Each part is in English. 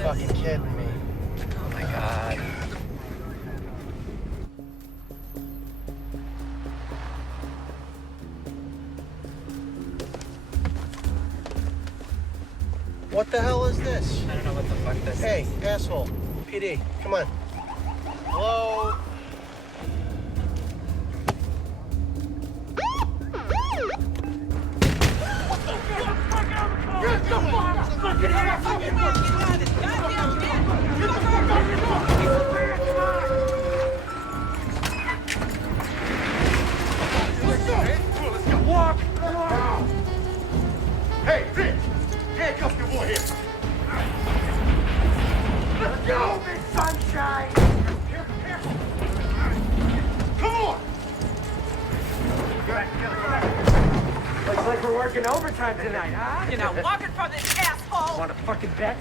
fucking kidding me. Oh my God. What the hell is this? I don't know what the fuck this is. Hey, asshole. PD, come on. Hello? Get the fucking walk! Hey, Rich! Handcuff your boy here! Let's go, big sunshine! Come on! Looks like we're working overtime tonight, huh? You're not walking from this asshole! Want a fucking bet?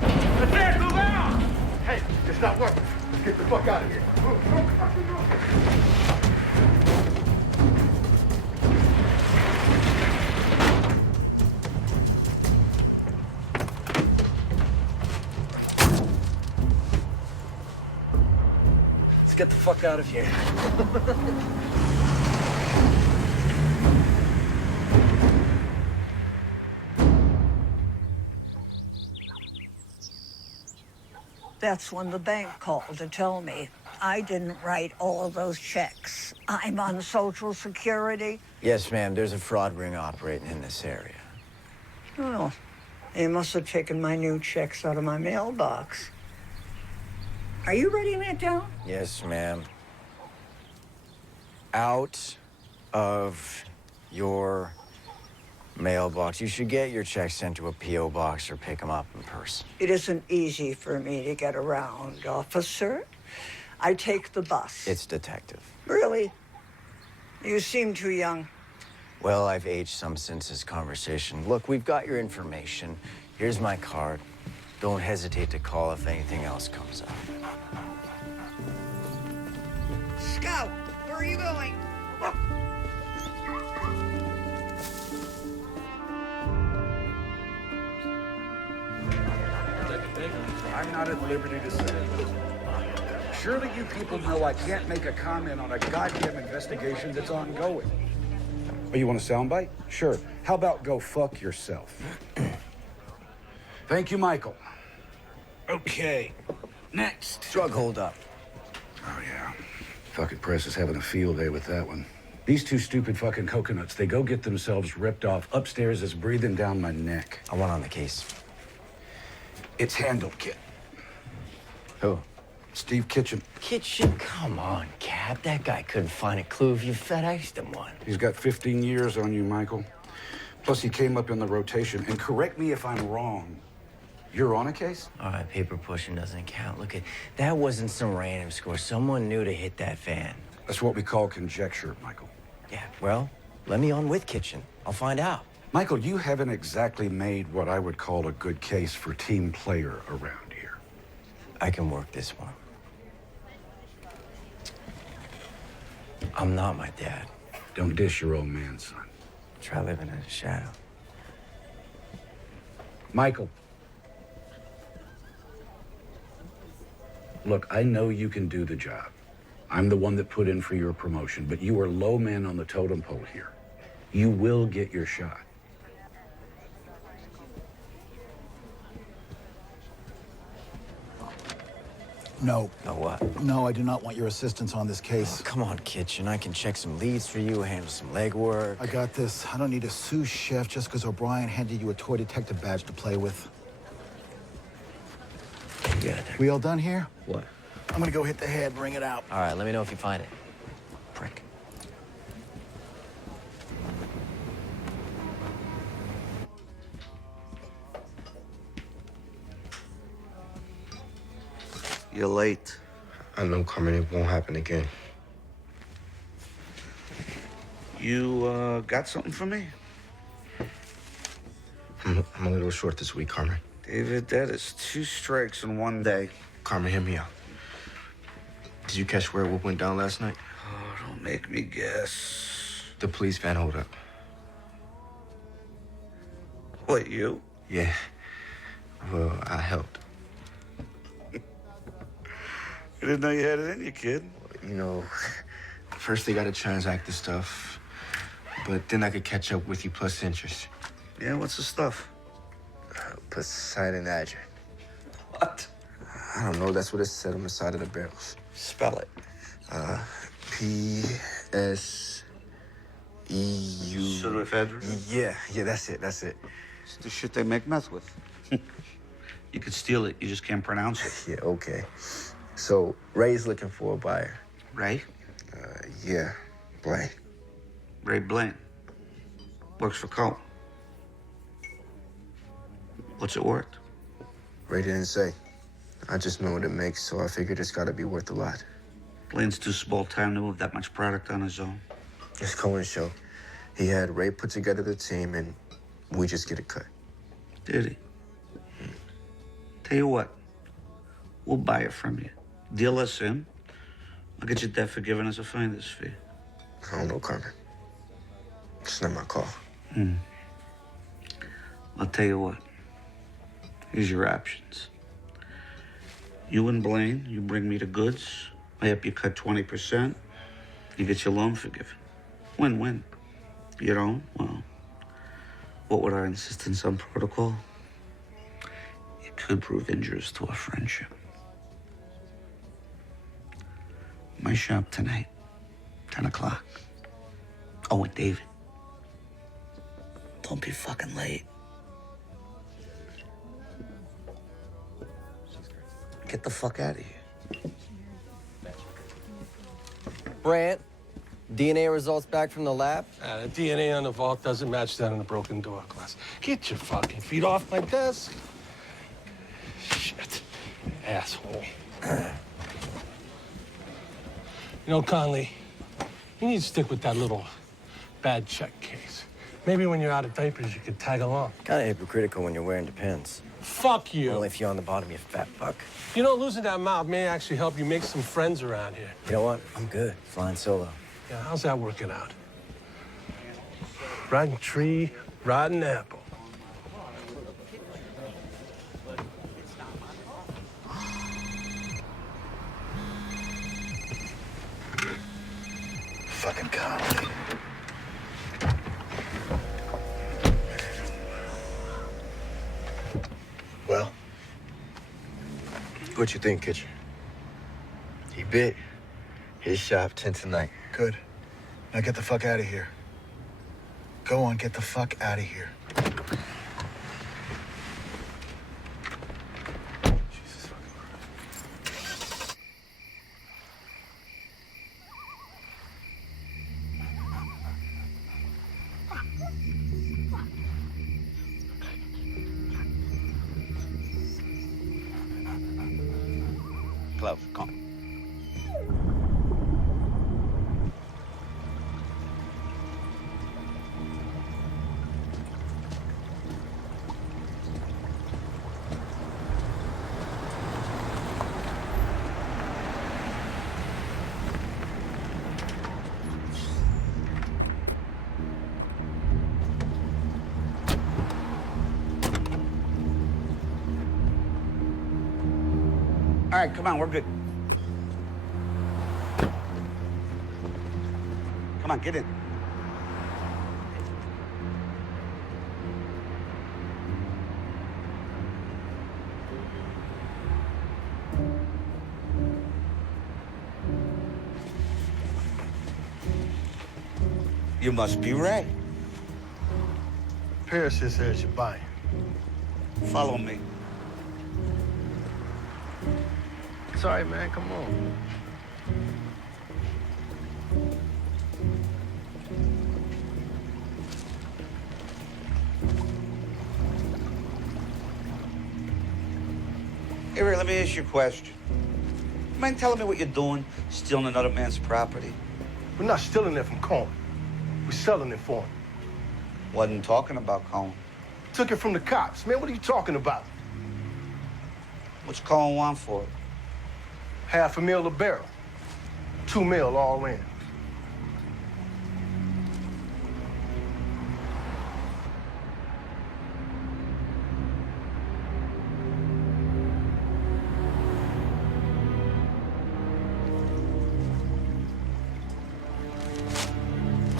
Let's dance, move out! Hey, it's not working. Let's get the fuck out of here. Move, fucking move. Let's get the fuck out of here. That's when the bank called to tell me I didn't write all of those checks. I'm on Social Security. Yes, ma'am. There's a fraud ring operating in this area. Oh, they must have taken my new checks out of my mailbox. Are you writing that down? Yes, ma'am. Out of your mailbox. You should get your checks sent to a P.O. box or pick them up in person. It isn't easy for me to get around, officer. I take the bus. It's detective. Really? You seem too young. Well, I've aged some since this conversation. Look, we've got your information. Here's my card. Don't hesitate to call if anything else comes up. Scout, where are you going? I'm not at liberty to say. Surely you people know I can't make a comment on a goddamn investigation that's ongoing. Oh, you want a soundbite? Sure. How about go fuck yourself? Thank you, Michael. Okay. Next. Drug holdup. Oh, yeah. Fucking press is having a field day with that one. These two stupid fucking coconuts, they go get themselves ripped off upstairs is breathing down my neck. I want on the case. It's handled, kid. Who? Steve Kitchen. Kitchen? Come on, Cap. That guy couldn't find a clue if you FedExed him one. He's got 15 years on you, Michael. Plus, he came up in the rotation. And correct me if I'm wrong. You're on a case? All right, paper pushing doesn't count. Look, that wasn't some random score. Someone knew to hit that van. That's what we call conjecture, Michael. Yeah, well, let me on with Kitchen. I'll find out. Michael, you haven't exactly made what I would call a good case for team player around here. I can work this one. I'm not my dad. Don't dish your old man, son. Try living in the shadow. Michael. Look, I know you can do the job. I'm the one that put in for your promotion, but you are low man on the totem pole here. You will get your shot. No. No what? No, I do not want your assistance on this case. Oh, come on, Kitchen. I can check some leads for you, handle some legwork. I got this. I don't need a sous chef just because O'Brien handed you a toy detective badge to play with. Yeah. We all done here? What? I'm gonna go hit the head, bring it out. All right, let me know if you find it. Prick. You're late. I know, Carmen, it won't happen again. You, got something for me? I'm a little short this week, Carmen. David, that is 2 strikes in one day. Carmen, hear me out. Did you catch where what went down last night? Oh, don't make me guess. The police van hold up. What, you? Yeah. Well, I helped. I didn't know you had it in you, kid. You know, first they gotta transact the stuff, but then I could catch up with you plus interest. Yeah, what's the stuff? Poseidon Adger. What? I don't know, that's what it said on the side of the barrels. Spell it. P-S-E-U... Pseudoephedrine? Yeah, that's it. It's the shit they make meth with. You could steal it, you just can't pronounce it. Yeah, okay. So, Ray's looking for a buyer. Ray? Yeah, Blaine. Ray Blaine. Works for Cole. What's it worth? Ray didn't say. I just know what it makes, so I figured it's gotta be worth a lot. Blaine's too small time to move that much product on his own. It's Cohen's show. He had Ray put together the team, and we just get a cut. Did he? Tell you what, we'll buy it from you. Deal us in. I'll get you debt forgiven as a finder's fee. I don't know, Carmen. It's not my call. I'll tell you what. Here's your options. You and Blaine, you bring me the goods. I help you cut 20%. You get your loan forgiven. Win-win. You don't? Well, what with our insistence on protocol? It could prove injurious to our friendship. My shop tonight, 10 o'clock. Oh, and David, don't be fucking late. Get the fuck out of here. Brant, DNA results back from the lab? The DNA on the vault doesn't match that on the broken door glass. Get your fucking feet off my desk. Shit. Asshole. You know, Conley, you need to stick with that little bad check case. Maybe when you're out of diapers, you could tag along. Kind of hypocritical when you're wearing Depends. Fuck you. Only if you're on the bottom, you fat fuck. You know, losing that mouth may actually help you make some friends around here. You know what? I'm good. Flying solo. Yeah, how's that working out? Rotten tree, rotten apple. Fucking Conley. Well? What you think, Kitchen? He bit. His shop 10 tonight. Good. Now get the fuck out of here. Go on, get the fuck out of here. Jesus fucking Christ. Close, come. All right, come on, we're good. Come on, get in. You must be Ray. Paris just says you're buying. Follow me. Sorry, man, come on. Hey, Ray, let me ask you a question. You mind telling me what you're doing, stealing another man's property? We're not stealing it from Cohen. We're selling it for him. Wasn't talking about Cohen. Took it from the cops. Man, what are you talking about? What's Cohen want for it? $500,000 a barrel. $2 million all in.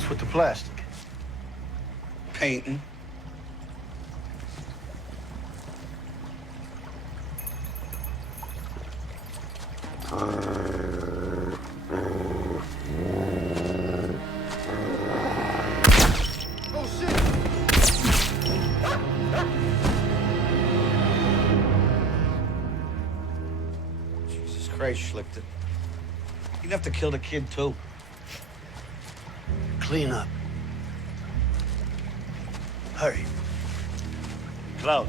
What's with the plastic? Painting. Oh, shit! Jesus Christ, Schlichter. You'd have to kill the kid, too. Clean up. Hurry. Cloud,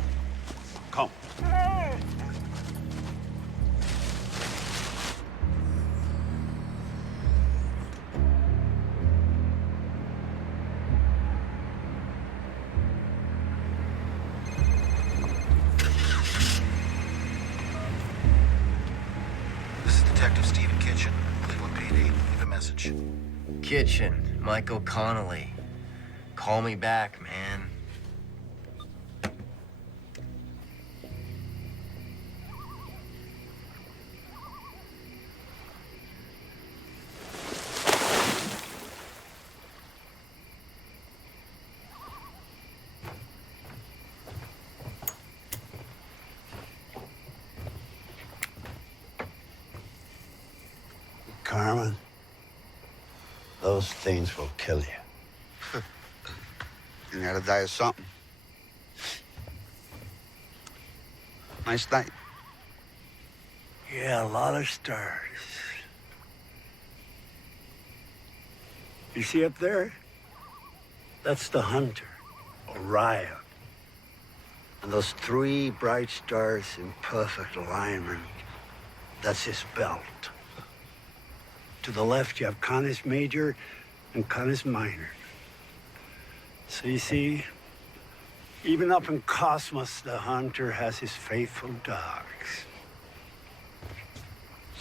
come. This is Detective Stephen Kitchen, Cleveland PD. Leave a message. Kitchen, Michael Connolly. Call me back, man. Carmen, those things will kill you. You gotta die of something. Nice night. Yeah, a lot of stars. You see up there? That's the hunter, Orion. And those three bright stars in perfect alignment, that's his belt. To the left, you have Canis Major and Canis Minor. So you see, even up in Cosmos, the hunter has his faithful dogs.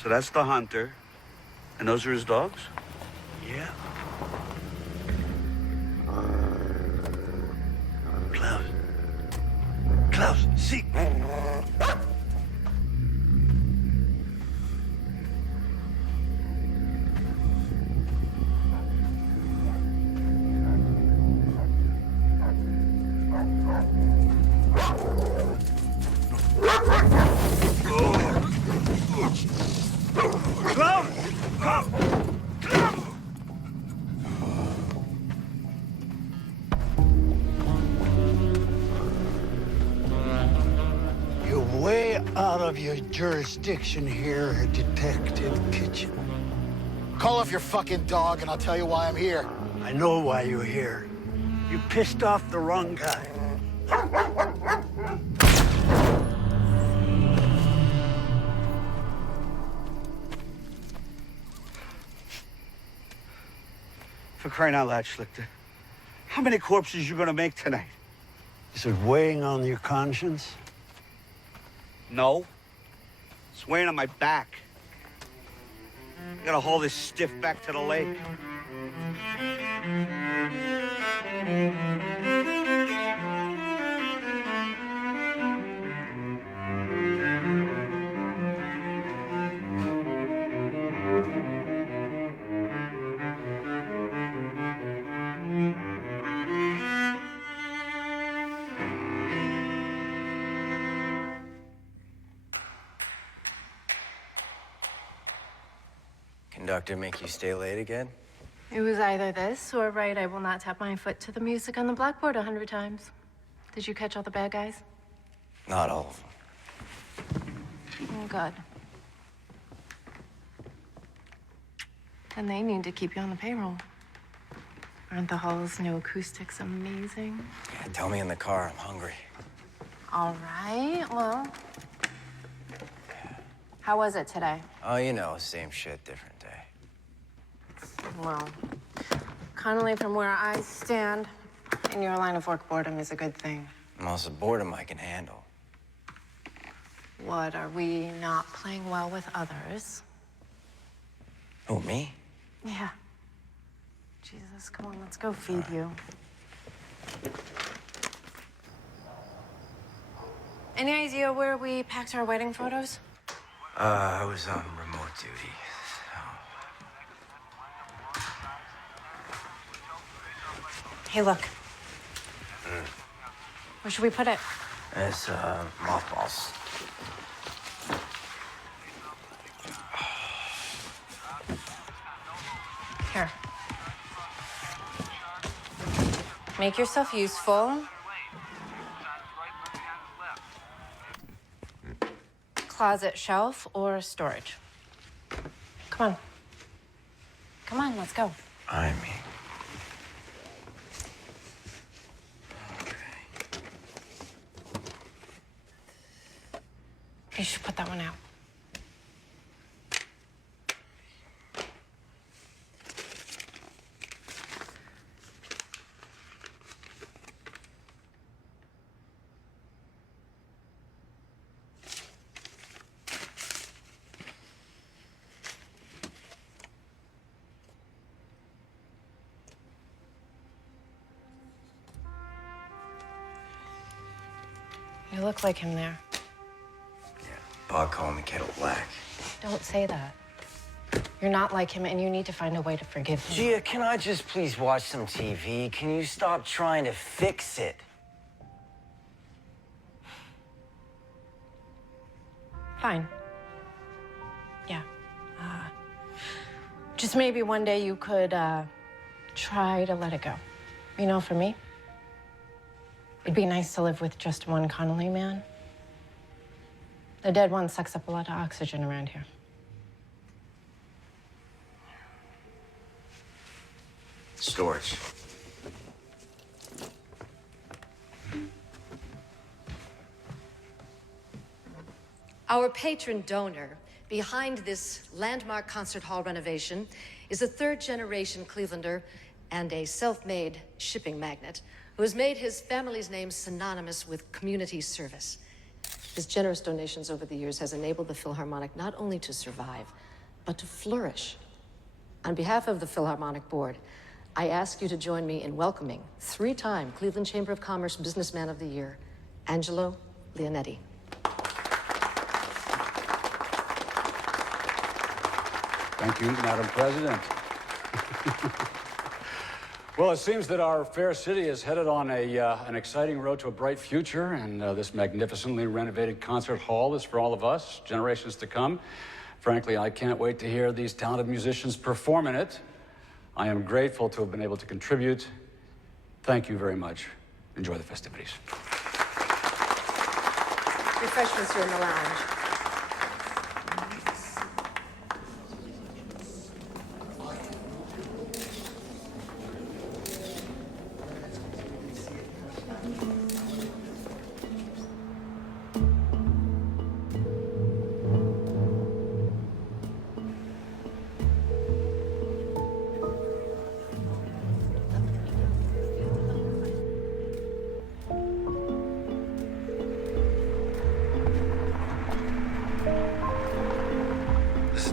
So that's the hunter, and those are his dogs? Yeah. Klaus. Klaus, see. Klaus! You're way out of your jurisdiction here, Detective Kitchen. Call off your fucking dog and I'll tell you why I'm here. I know why you're here. You pissed off the wrong guy. For crying out loud, Schlichter. How many corpses you gonna make tonight? Is it weighing on your conscience? No. It's weighing on my back. I gotta haul this stiff back to the lake. Conductor make you stay late again? It was either this or right, I will not tap my foot to the music on the blackboard 100 times. Did you catch all the bad guys? Not all of them. Oh, good. And they need to keep you on the payroll. Aren't the halls no acoustics amazing? Yeah, tell me in the car, I'm hungry. All right, well. How was it today? Oh, you know, same shit, different day. Well, Connolly, from where I stand, in your line of work, boredom is a good thing. Most of boredom I can handle. What, are we not playing well with others? Oh, me? Yeah. Jesus, come on, let's go feed you. Any idea where we packed our wedding photos? I was on remote duty. Hey, look. Where should we put it? It's mothballs. Here. Make yourself useful. Closet, shelf, or storage. Come on. Come on, let's go. I mean. You should put that one out. You look like him there. Pot calling the kettle black. Don't say that. You're not like him, and you need to find a way to forgive him. Gia, can I just please watch some TV? Can you stop trying to fix it? Fine. Yeah. Just maybe one day you could try to let it go. You know, for me, it'd be nice to live with just one Connolly man. The dead one sucks up a lot of oxygen around here. Storage. Our patron donor behind this landmark concert hall renovation is a third-generation Clevelander and a self-made shipping magnate who has made his family's name synonymous with community service. His generous donations over the years has enabled the Philharmonic not only to survive, but to flourish. On behalf of the Philharmonic Board, I ask you to join me in welcoming three-time Cleveland Chamber of Commerce Businessman of the Year, Angelo Leonetti. Thank you, Madam President. Well, it seems that our fair city is headed on an exciting road to a bright future, and this magnificently renovated concert hall is for all of us, generations to come. Frankly, I can't wait to hear these talented musicians perform in it. I am grateful to have been able to contribute. Thank you very much. Enjoy the festivities. Refreshments are in the lounge.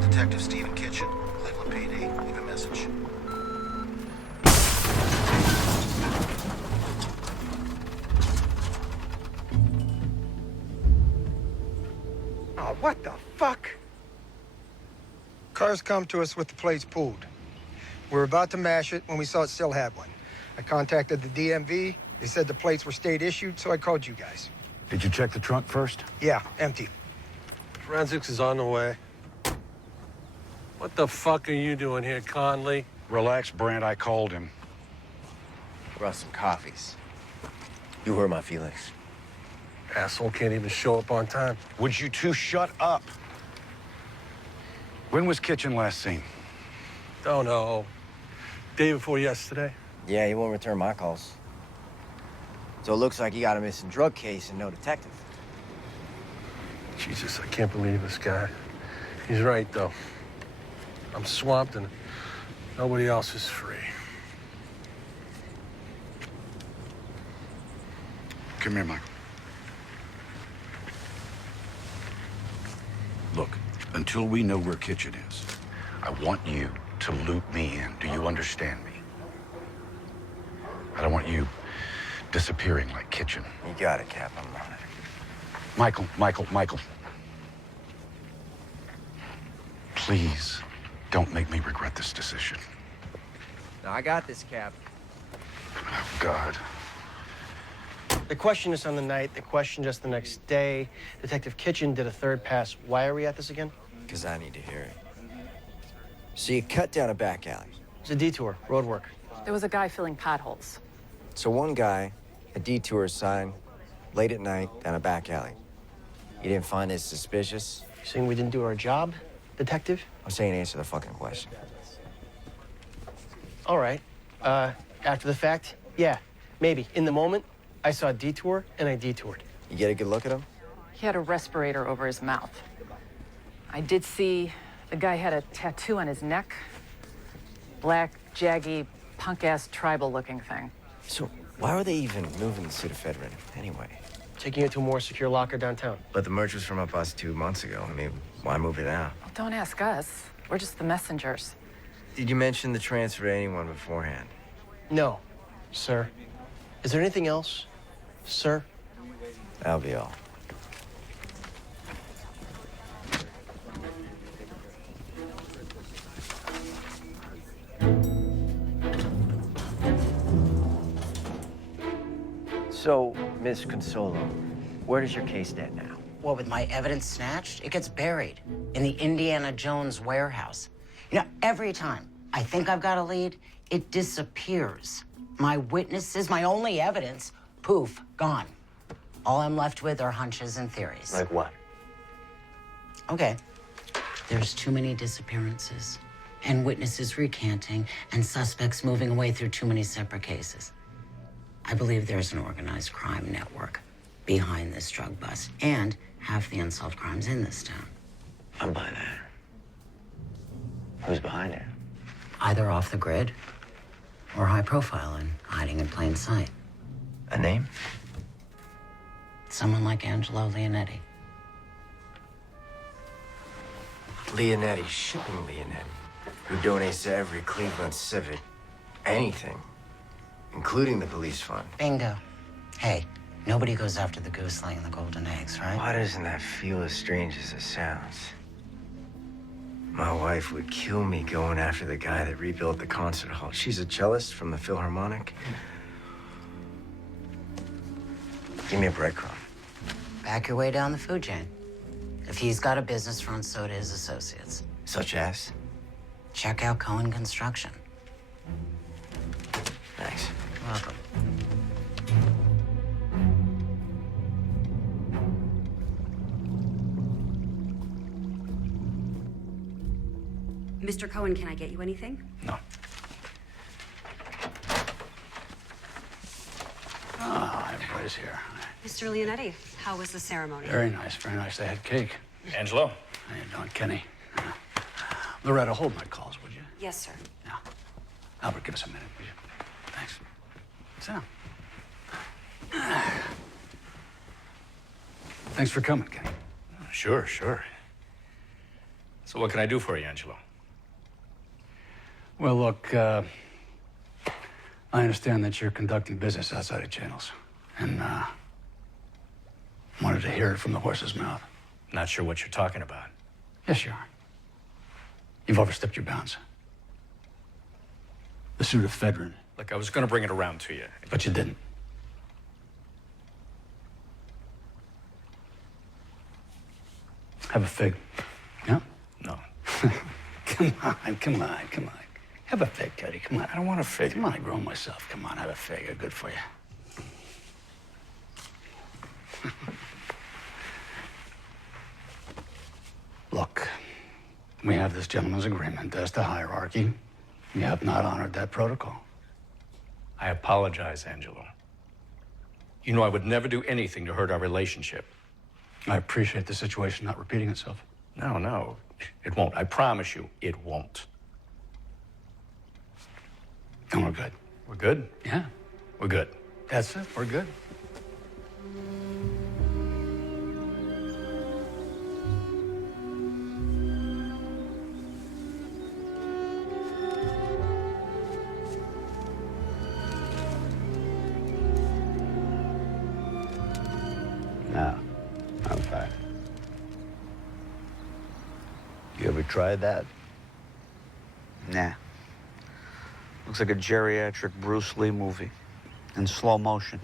Detective Stephen Kitchen, Cleveland PD. Leave a message. Oh, what the fuck? Cars come to us with the plates pulled. We were about to mash it when we saw it still had one. I contacted the DMV. They said the plates were state issued, so I called you guys. Did you check the trunk first? Yeah, empty. Forensics is on the way. What the fuck are you doing here, Conley? Relax, Brant. I called him. Brought some coffees. You hurt my feelings. Asshole can't even show up on time. Would you two shut up? When was Kitchen last seen? Don't know. Day before yesterday. Yeah, he won't return my calls. So it looks like you got a missing drug case and no detective. Jesus, I can't believe this guy. He's right, though. I'm swamped and nobody else is free. Come here, Michael. Look, until we know where Kitchen is, I want you to loop me in. Do you understand me? I don't want you disappearing like Kitchen. You got it, Cap. I'm on it. Michael. Please, don't make me regret this decision. No, I got this, Cap. Oh, God. They questioned us on the night. They questioned us the next day. Detective Kitchen did a third pass. Why are we at this again? Because I need to hear it. So you cut down a back alley. It's a detour, road work. There was a guy filling potholes. So one guy, a detour sign, late at night down a back alley. You didn't find this suspicious? You saying we didn't do our job, detective? I'm saying answer the fucking question. All right. After the fact, yeah, maybe. In the moment, I saw a detour, and I detoured. You get a good look at him? He had a respirator over his mouth. I did see the guy had a tattoo on his neck. Black, jaggy, punk-ass tribal-looking thing. So why were they even moving the pseudoephedrine anyway? Taking it to a more secure locker downtown. But the merch was from up us 2 months ago. I mean, why move it now? Well, don't ask us. We're just the messengers. Did you mention the transfer to anyone beforehand? No, sir. Is there anything else, sir? That'll be all. So, Miss Consolo, where does your case stand now? Well, with my evidence snatched, it gets buried in the Indiana Jones warehouse. You know, every time I think I've got a lead, it disappears. My witnesses, my only evidence, poof, gone. All I'm left with are hunches and theories. Like what? Okay. There's too many disappearances, and witnesses recanting, and suspects moving away through too many separate cases. I believe there's an organized crime network behind this drug bust, and half the unsolved crimes in this town. I'm by that. Who's behind it? Either off the grid or high profile and hiding in plain sight. A name? Someone like Angelo Leonetti. Leonetti, shipping Leonetti, who donates to every Cleveland Civic anything, including the police fund. Bingo. Hey, nobody goes after the goose laying the golden eggs, right? Why doesn't that feel as strange as it sounds? My wife would kill me going after the guy that rebuilt the concert hall. She's a cellist from the Philharmonic. Give me a breadcrumb. Back your way down the food chain. If he's got a business front, so do his associates. Such as? Check out Cohen Construction. Thanks. Welcome. Mr. Cohen, can I get you anything? No. Ah, everybody's here. Mr. Leonetti, how was the ceremony? Very nice, very nice. They had cake. Angelo? How you doing, Kenny? Loretta, hold my calls, would you? Yes, sir. Yeah. Albert, give us a minute, would you? Thanks. Sit down. Thanks for coming, Kenny. Sure, sure. So what can I do for you, Angelo? Well, look, I understand that you're conducting business outside of channels, and wanted to hear it from the horse's mouth. Not sure what you're talking about. Yes, you are. You've overstepped your bounds. The pseudoephedrine. Look, I was going to bring it around to you. But you didn't. Have a fig. Yeah? No. Come on, come on, come on. Have a fig, Teddy. Come on. I don't want a fig. Come on, I grow myself. Come on, have a fig. They're good for you. Look, we have this gentleman's agreement as to hierarchy. You have not honored that protocol. I apologize, Angelo. You know I would never do anything to hurt our relationship. I appreciate the situation not repeating itself. No, no, it won't. I promise you, it won't. And we're good. We're good? Yeah. We're good. That's it. We're good. No, I'm fine. You ever tried that? Nah. Looks like a geriatric Bruce Lee movie. In slow motion.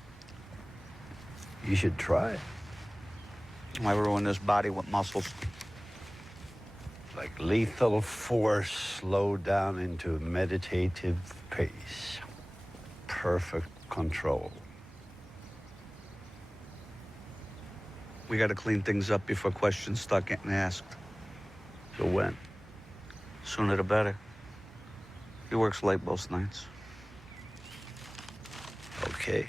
You should try it. Why ruin this body with muscles? Like lethal force slowed down into meditative pace. Perfect control. We gotta clean things up before questions start getting asked. So when? Sooner the better. He works late most nights. Okay.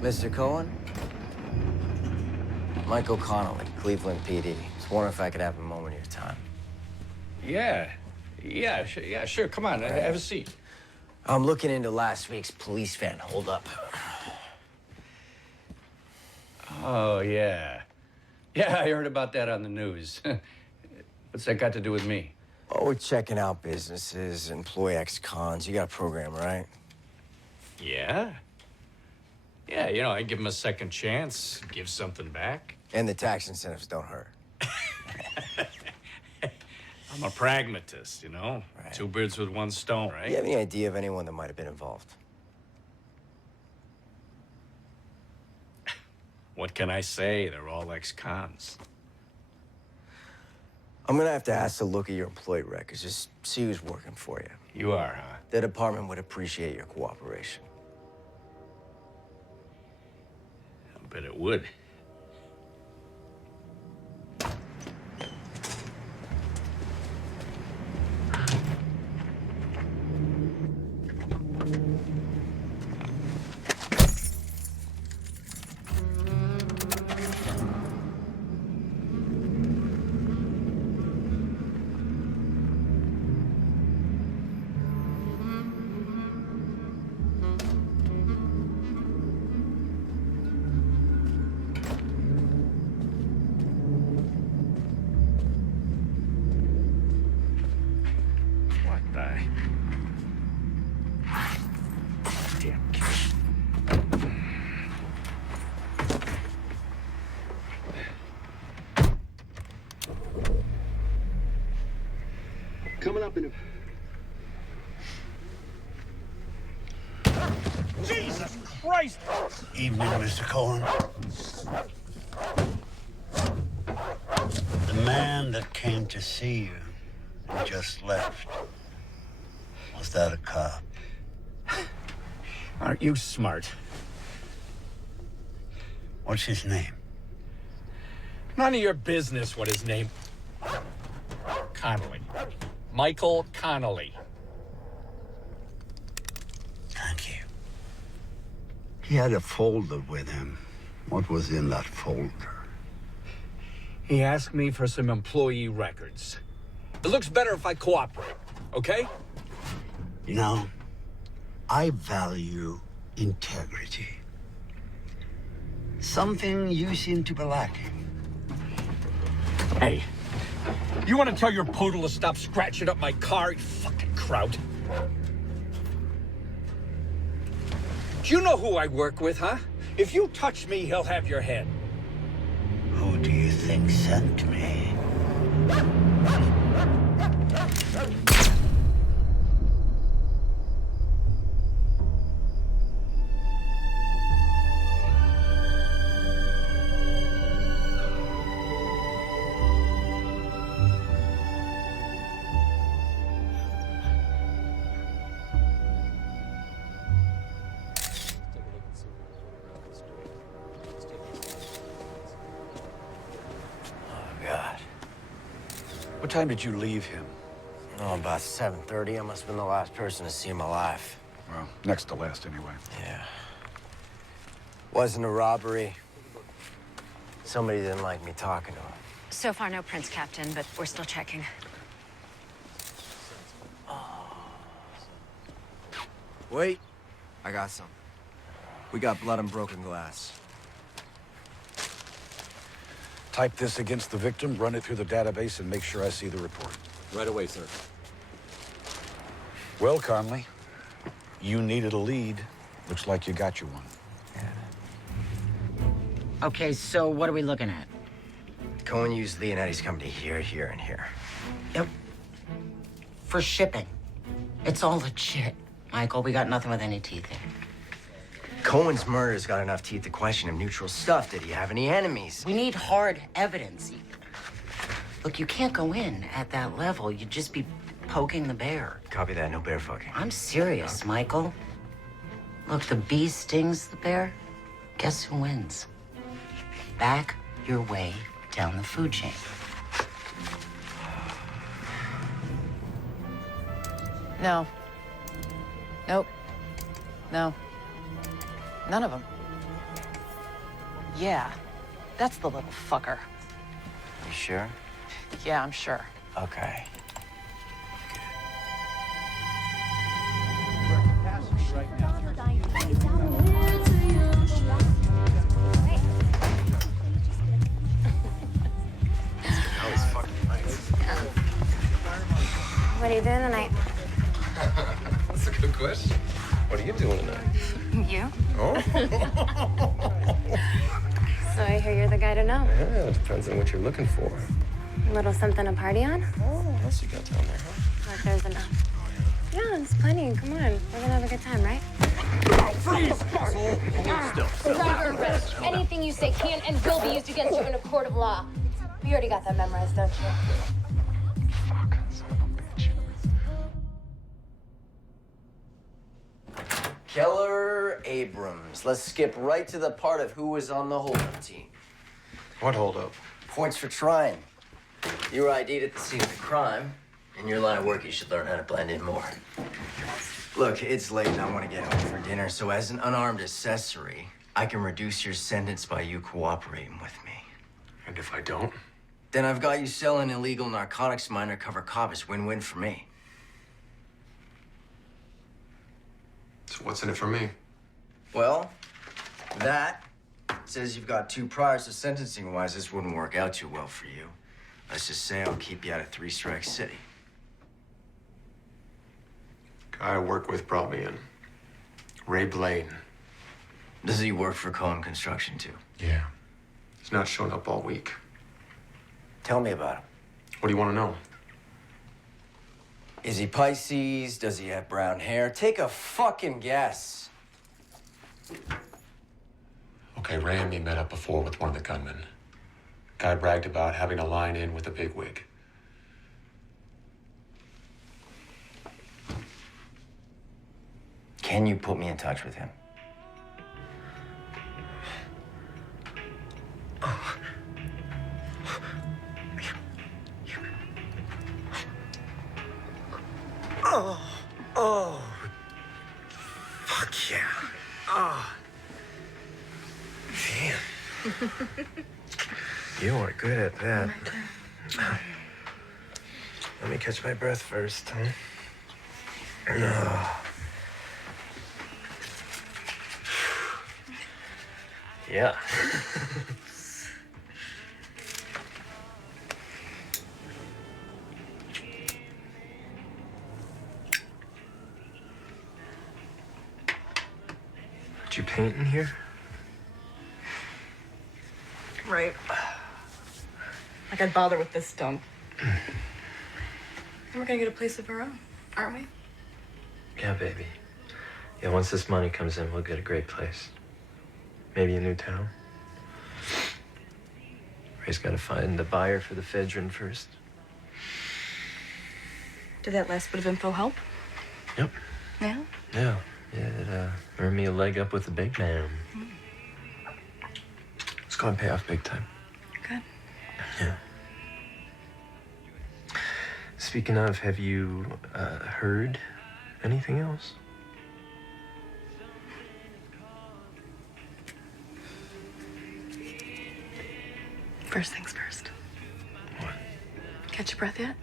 Mr. Cohen? Michael Connolly, Cleveland PD. Just wondering if I could have a moment of your time. Yeah, sure. Come on, have a seat. I'm looking into last week's police van holdup. Oh, yeah. Yeah, I heard about that on the news. What's that got to do with me? Oh, we're checking out businesses, employ ex-cons. You got a program, right? Yeah? Yeah, you know, I give them a second chance, give something back. And the tax incentives don't hurt. I'm a pragmatist, you know? Right. Two birds with one stone, right? Do you have any idea of anyone that might have been involved? What can I say? They're all ex-cons. I'm gonna have to ask to look at your employee records, just see who's working for you. You are, huh? The department would appreciate your cooperation. I bet it would. Coming up in a... Jesus Christ! Evening, Mr. Cohen. The man that came to see you and just left, was that a cop? Aren't you smart? What's his name? None of your business what his name... Connolly. Michael Connolly. Thank you. He had a folder with him. What was in that folder? He asked me for some employee records. It looks better if I cooperate, okay? You know, I value integrity. Something you seem to be lacking. Hey, you want to tell your poodle to stop scratching up my car, you fucking kraut? Do you know who I work with, huh? If you touch me, he'll have your head. Who do you think sent me? What time did you leave him? Oh, about 7:30. I must have been the last person to see him alive. Well, next to last, anyway. Yeah. Wasn't a robbery. Somebody didn't like me talking to him. So far, no prints, Captain, but we're still checking. Wait. I got some. We got blood and broken glass. Type this against the victim, run it through the database, and make sure I see the report. Right away, sir. Well, Conley, you needed a lead. Looks like you got you one. Okay, so what are we looking at? Cohen used Leonetti's company here, here, and here. Yep. For shipping. It's all legit. Michael, we got nothing with any teeth here. Cohen's murder's got enough teeth to question him. Neutral stuff. Did he have any enemies? We need hard evidence. Look, you can't go in at that level. You'd just be poking the bear. Copy that. No bear fucking. I'm serious, Michael. Look, the bee stings the bear. Guess who wins? Back your way down the food chain. No. Nope. No. None of them. Yeah, that's the little fucker. You sure? Yeah, I'm sure. Okay. What are you doing tonight? That's a good question. What are you doing tonight? You? Oh? So I hear you're the guy to know. Yeah, it depends on what you're looking for. A little something to party on? Oh, what else you got down there, huh? Like there's enough. Yeah, there's plenty. Come on. We're gonna have a good time, right? Freeze! Still. Under arrest. Anything you say can and will be used against you in a court of law. You already got that memorized, don't you? Keller Abrams. Let's skip right to the part of who was on the holding team. What holdup? Points for trying. You were ID'd at the scene of the crime. In your line of work, you should learn how to blend in more. Look, it's late and I want to get home for dinner, so as an unarmed accessory, I can reduce your sentence by you cooperating with me. And if I don't? Then I've got you selling illegal narcotics to my undercover cop. It's win-win for me. So what's in it for me? Well, that says you've got 2 priors, so sentencing-wise, this wouldn't work out too well for you. Let's just say I'll keep you out of 3 Strike City. Guy I work with brought me in. Ray Blaine. Does he work for Cohen Construction, too? Yeah. He's not shown up all week. Tell me about him. What do you want to know? Is he Pisces? Does he have brown hair? Take a fucking guess. Okay, Ray and me met up before with one of the gunmen. Guy bragged about having a line in with a bigwig. Can you put me in touch with him? Oh. Fuck yeah. Oh. Damn. You are good at that. Let me catch my breath first, huh? Yeah. Did you paint in here? Right. Like I'd bother with this dump. And we're gonna get a place of our own, aren't we? Yeah, baby. Yeah, once this money comes in, we'll get a great place. Maybe a new town. Ray's got to find the buyer for the Fedrin first. Did that last bit of info help? Yep. Yeah? Yeah. Yeah, it earned me a leg up with the big man. It's going to pay off big time. Good. Yeah. Speaking of, have you heard anything else? First things first. What? Catch your breath yet?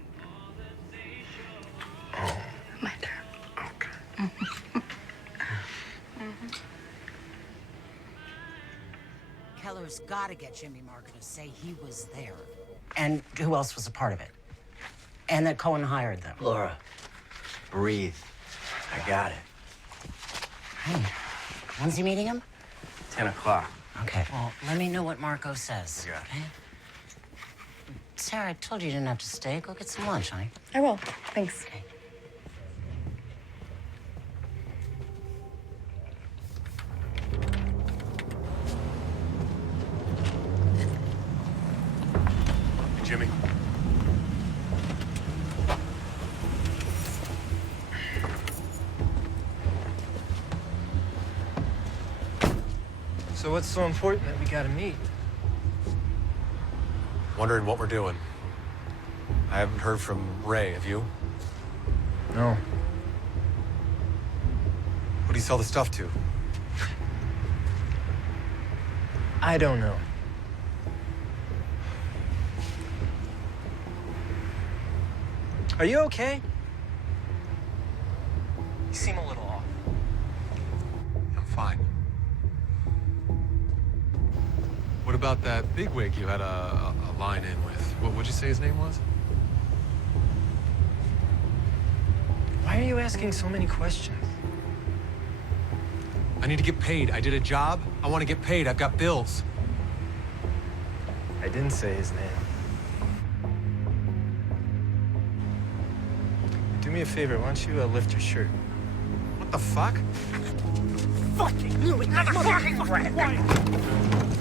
Oh. My turn. Okay. Keller's got to get Jimmy Marker to say he was there. And who else was a part of it? And that Cohen hired them. Laura, breathe. I got it. Hey, when's he meeting him? 10 o'clock. Okay, well, let me know what Marco says, Yeah. okay? Sarah, I told you you didn't have to stay. Go get some lunch, honey. I will. Thanks. Okay. Jimmy. So what's so important that we gotta meet? Wondering what we're doing. I haven't heard from Ray, have you? No. Who do you sell the stuff to? I don't know. Are you okay? You seem a little off. I'm fine. What about that bigwig you had a line in with? What'd you say his name was? Why are you asking so many questions? I need to get paid. I did a job. I want to get paid. I've got bills. I didn't say his name. Do me a favor, why don't you lift your shirt? What the fuck? Fucking knew it! Motherfucking rat!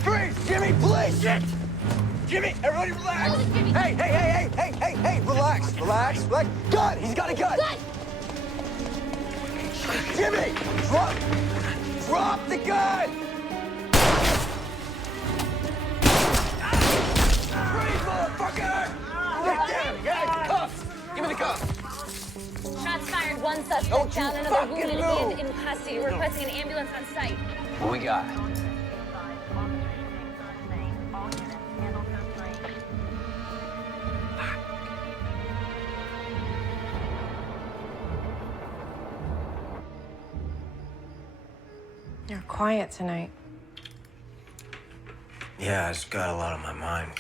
Freeze! Jimmy, please! Shit! Jimmy, everybody relax! Hey, relax, relax. Gun! He's got a gun! Gun! Jimmy! Drop the gun! Freeze, motherfucker! Get down! Yeah, cuffs! Give me the cuffs! Shots fired. One suspect down, another wounded and in custody. Requesting an ambulance on site. What we got? You're quiet tonight. Yeah, I just got a lot on my mind.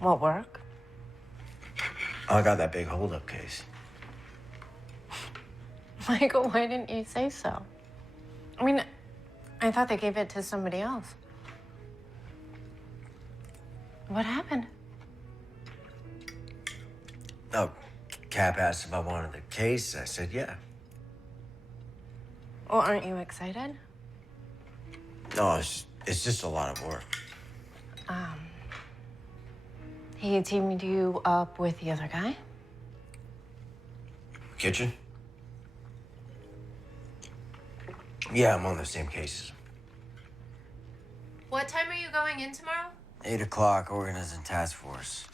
What, work? I got that big holdup case. Michael, why didn't you say so? I mean, I thought they gave it to somebody else. What happened? Oh, Cap asked if I wanted the case. I said, yeah. Well, aren't you excited? No, it's just a lot of work. He teamed you up with the other guy? Kitchen? Yeah, I'm on the same cases. What time are you going in tomorrow? 8 o'clock, organizing task force.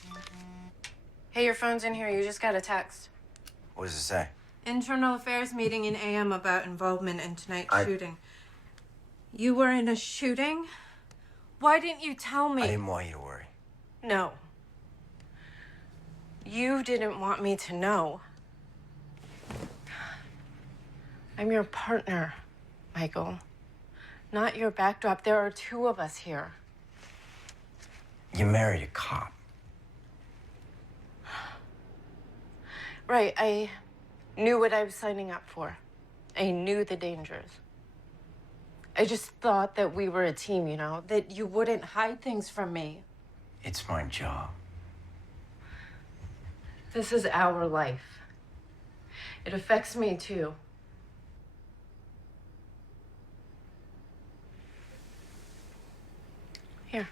Hey, your phone's in here. You just got a text. What does it say? Internal Affairs meeting in AM about involvement in tonight's I- shooting. You were in a shooting? Why didn't you tell me? I didn't want you to worry. No. You didn't want me to know. I'm your partner, Michael. Not your backdrop. There are two of us here. You married a cop. Right, I knew what I was signing up for. I knew the dangers. I just thought that we were a team, you know, that you wouldn't hide things from me. It's my job. This is our life. It affects me too. Here.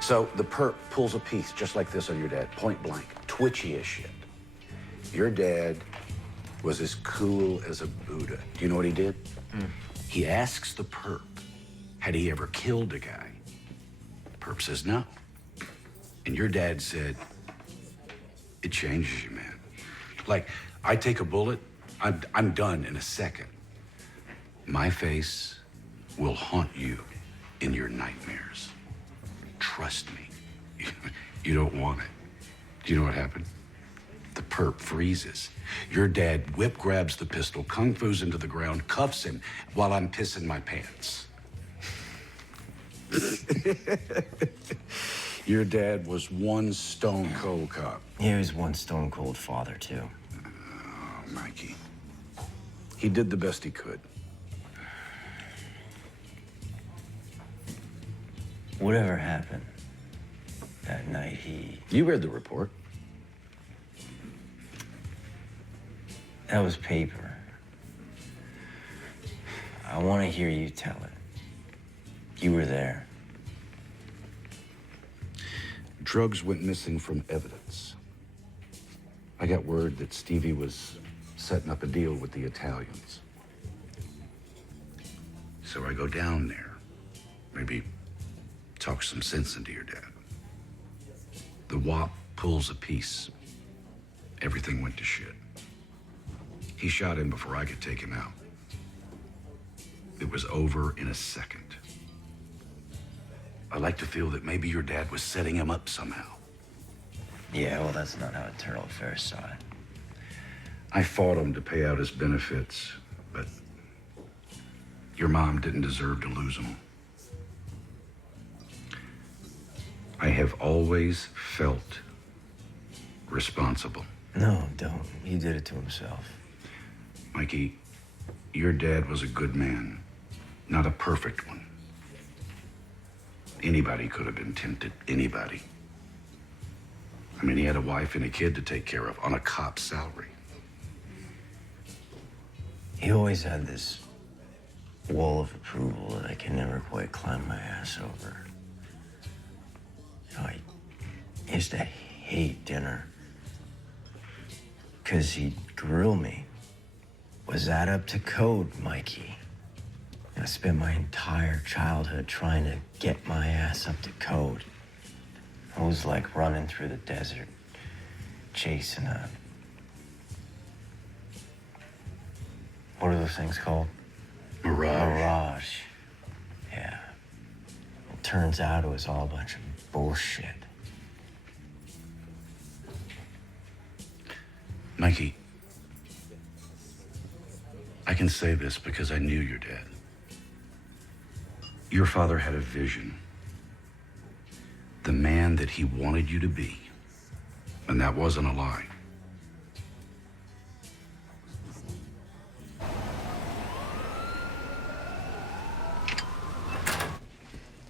So the perp pulls a piece just like this on your dad, point blank, twitchy as shit. Your dad was as cool as a Buddha. Do you know what he did? He asks the perp, had he ever killed a guy? Perp says no. And your dad said, it changes you, man. Like, I take a bullet, I'm done in a second. My face will haunt you in your nightmares. Trust me, you don't want it. Do you know what happened? The perp freezes. Your dad whip grabs the pistol, kung fu's into the ground, cuffs him while I'm pissing my pants. Your dad was one stone cold cop. He was one stone cold father, too. Oh, Mikey. He did the best he could. Whatever happened that night, You read the report. That was paper. I want to hear you tell it. You were there. Drugs went missing from evidence. I got word that Stevie was setting up a deal with the Italians. So I go down there. Maybe talk some sense into your dad. The WAP pulls a piece. Everything went to shit. He shot him before I could take him out. It was over in a second. I like to feel that maybe your dad was setting him up somehow. Yeah, well, that's not how Eternal Affairs saw it. I fought him to pay out his benefits, but your mom didn't deserve to lose them. I have always felt responsible. No, don't. He did it to himself. Mikey, your dad was a good man, not a perfect one. Anybody could have been tempted, anybody. I mean, he had a wife and a kid to take care of on a cop's salary. He always had this wall of approval that I can never quite climb my ass over. You know, I used to hate dinner because he'd grill me. Was that up to code, Mikey? I spent my entire childhood trying to get my ass up to code. It was like running through the desert, chasing a... What are those things called? Mirage. Mirage. Yeah. It turns out it was all a bunch of bullshit. Mikey, I can say this because I knew your dad. Your father had a vision. The man that he wanted you to be. And that wasn't a lie.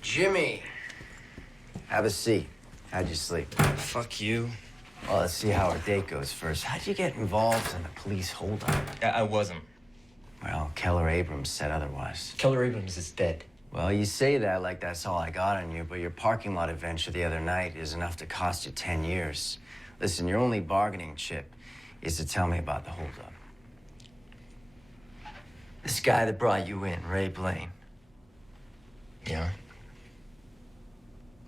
Jimmy! Have a seat. How'd you sleep? Fuck you. Well, let's see how our date goes first. How'd you get involved in a police holdup? I wasn't. Well, Keller Abrams said otherwise. Keller Abrams is dead. Well, you say that like that's all I got on you, but your parking lot adventure the other night is enough to cost you 10 years. Listen, your only bargaining chip is to tell me about the holdup. This guy that brought you in, Ray Blaine. Yeah.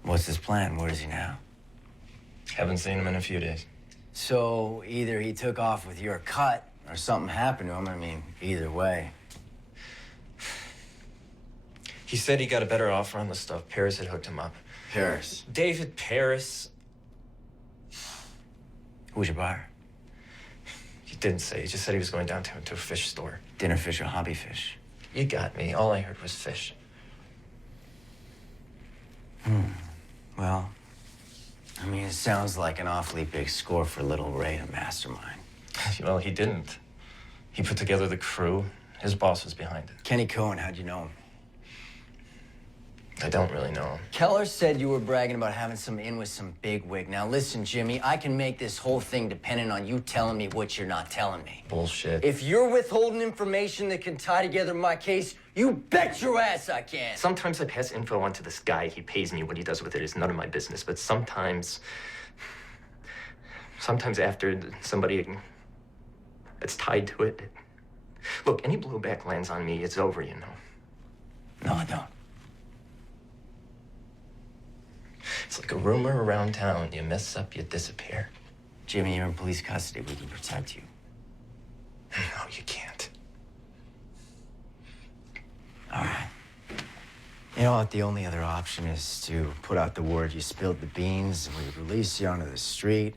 What's his plan? Where is he now? Haven't seen him in a few days. So either he took off with your cut or something happened to him. I mean, either way. He said he got a better offer on the stuff. Paris had hooked him up. Paris? David Paris. Who's your buyer? He didn't say. He just said he was going downtown to a fish store. Dinner fish or hobby fish? You got me. All I heard was fish. Well, I mean, it sounds like an awfully big score for little Ray to mastermind. Well, he didn't. He put together the crew. His boss was behind it. Kenny Cohen, how'd you know him? I don't really know him. Keller said you were bragging about having some in with some bigwig. Now listen, Jimmy, I can make this whole thing dependent on you telling me what you're not telling me. Bullshit. If you're withholding information that can tie together my case, you bet your ass I can. Sometimes I pass info on to this guy. He pays me. What he does with it is none of my business. But sometimes after somebody that's tied to it. Look, any blowback lands on me, it's over, you know. No, I don't. It's like a rumor around town. You mess up, you disappear. Jimmy, you're in police custody. We can protect you. No, you can't. All right. You know what? The only other option is to put out the word you spilled the beans and we release you onto the street.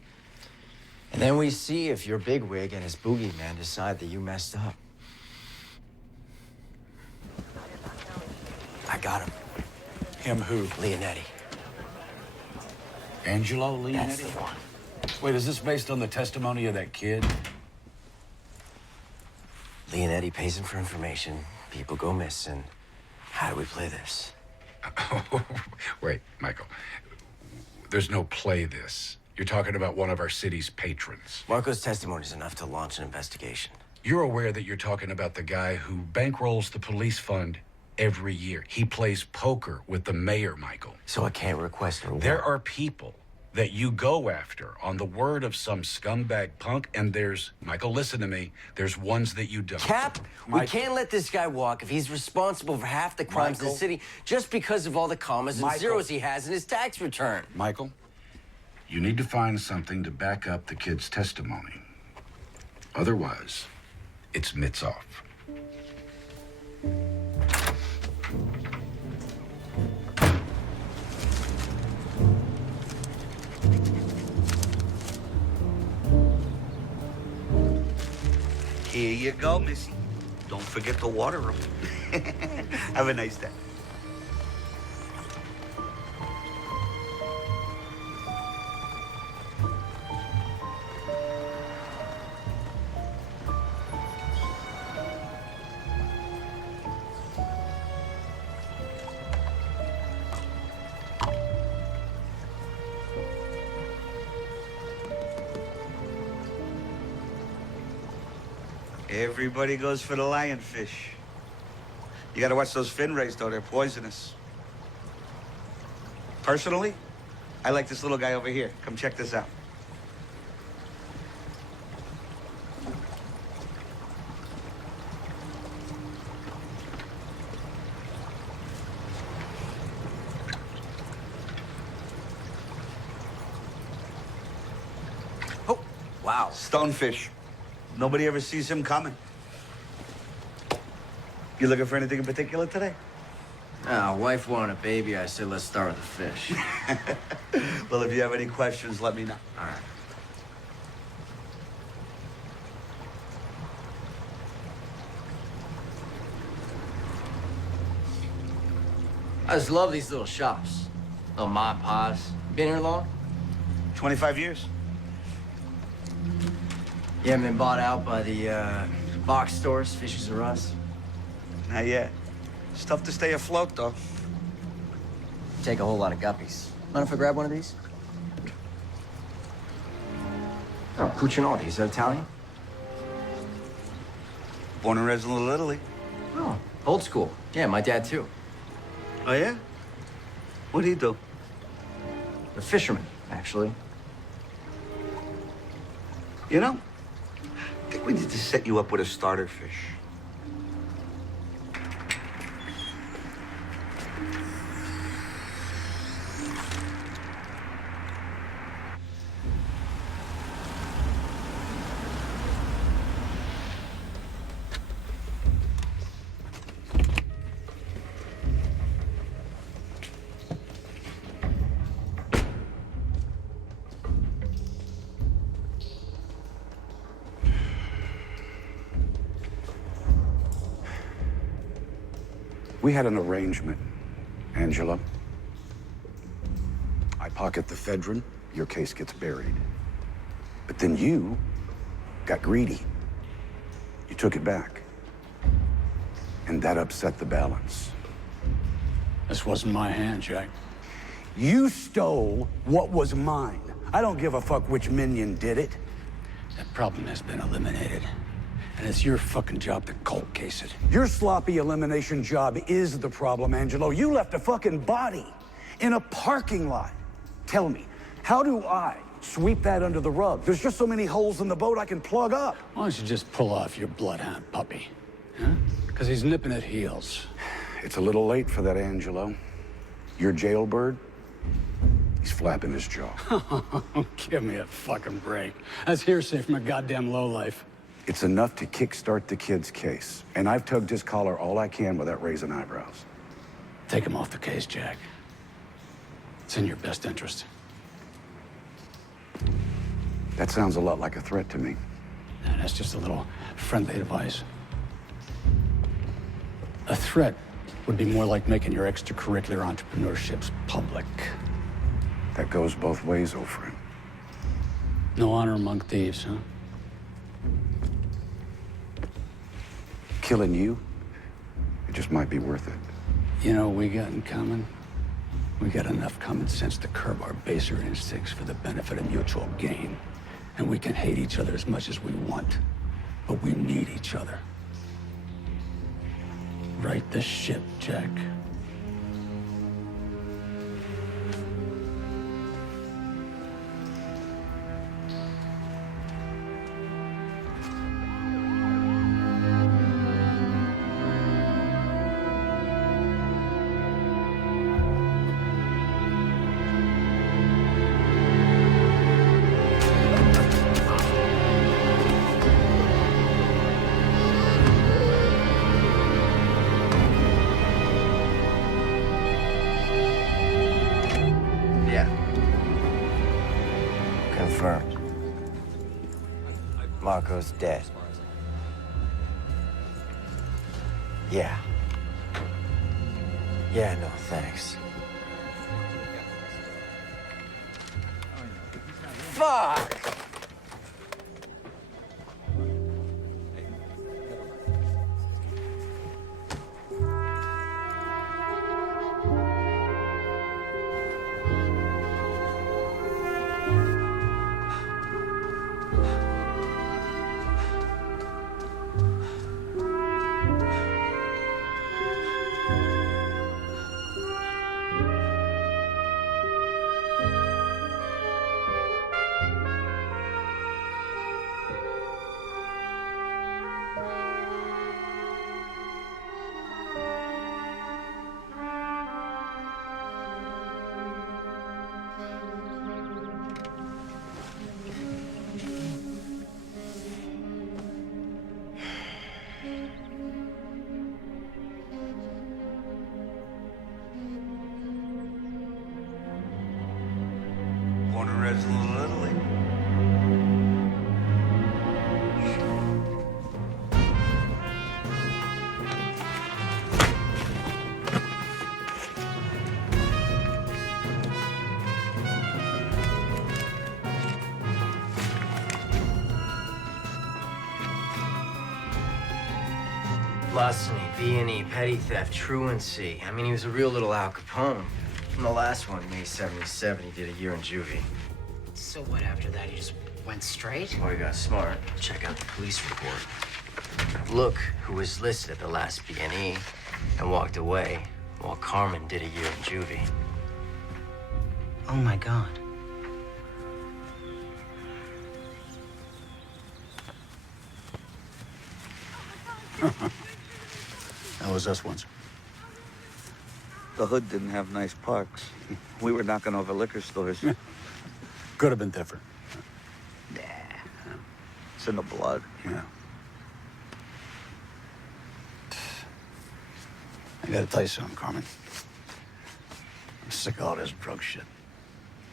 And then we see if your bigwig and his boogeyman decide that you messed up. I got him. Him who? Leonetti. Angelo Leonetti? That's the one. Wait, is this based on the testimony of that kid? Leonetti pays him for information. People go missing. How do we play this? Wait, Michael. There's no play this. You're talking about one of our city's patrons. Marco's testimony is enough to launch an investigation. You're aware that you're talking about the guy who bankrolls the police fund every year. He plays poker with the mayor, Michael. So I can't request a warrant. There are people that you go after on the word of some scumbag punk, and there's, Michael, listen to me, there's ones that you don't. Cap, we can't let this guy walk if he's responsible for half the crimes in the city just because of all the commas and zeros he has in his tax return. Michael, you need to find something to back up the kid's testimony. Otherwise, it's mitts off. Here you go, Missy. Don't forget to water them. Have a nice day. Everybody goes for the lionfish. You gotta watch those fin rays, though. They're poisonous. Personally, I like this little guy over here. Come check this out. Oh, wow. Stonefish. Nobody ever sees him coming. You looking for anything in particular today? Wife wanted a baby. I said, let's start with the fish. Well, if you have any questions, let me know. All right. I just love these little shops. Little mom and pops. Been here long? 25 years. You haven't been bought out by the box stores, Fishes R Us? Not yet. It's tough to stay afloat, though. Take a whole lot of guppies. Mind if I grab one of these? Oh, Puccinati, is that Italian? Born and raised in Little Italy. Oh, old school. Yeah, my dad too. Oh, yeah? What'd he do? A fisherman, actually. You know, I think we need to set you up with a starter fish. We had an arrangement, Angela. I pocket the ephedrine, your case gets buried. But then you got greedy. You took it back. And that upset the balance. This wasn't my hand, Jack. You stole what was mine. I don't give a fuck which minion did it. That problem has been eliminated. And it's your fucking job to cold case it. Your sloppy elimination job is the problem, Angelo. You left a fucking body in a parking lot. Tell me, how do I sweep that under the rug? There's just so many holes in the boat I can plug up. Why don't you just pull off your bloodhound puppy? Huh? Because he's nipping at heels. It's a little late for that, Angelo. Your jailbird, he's flapping his jaw. Give me a fucking break. That's hearsay from a goddamn lowlife. It's enough to kickstart the kid's case. And I've tugged his collar all I can without raising eyebrows. Take him off the case, Jack. It's in your best interest. That sounds a lot like a threat to me. And that's just a little friendly advice. A threat would be more like making your extracurricular entrepreneurships public. That goes both ways, old friend. No honor among thieves, huh? Killing you, it just might be worth it. You know what we got in common? We got enough common sense to curb our baser instincts for the benefit of mutual gain. And we can hate each other as much as we want, but we need each other. Right the ship, Jack. Confirmed. Marco's dead. Yeah. Yeah, no, thanks. Fuck! Born and raised in Little Italy. Larceny, B&E, petty theft, truancy. I mean, he was a real little Al Capone. From the last one, May 77, he did a year in juvie. So what after that? He just went straight? Boy, he got smart. Check out the police report. Look who was listed at the last B&E and walked away while Carmen did a year in juvie. Oh my God. That was us once. The hood didn't have nice parks. We were knocking over liquor stores. Could have been different. Nah. It's in the blood. Yeah. I gotta tell you something, Carmen. I'm sick of all this drug shit.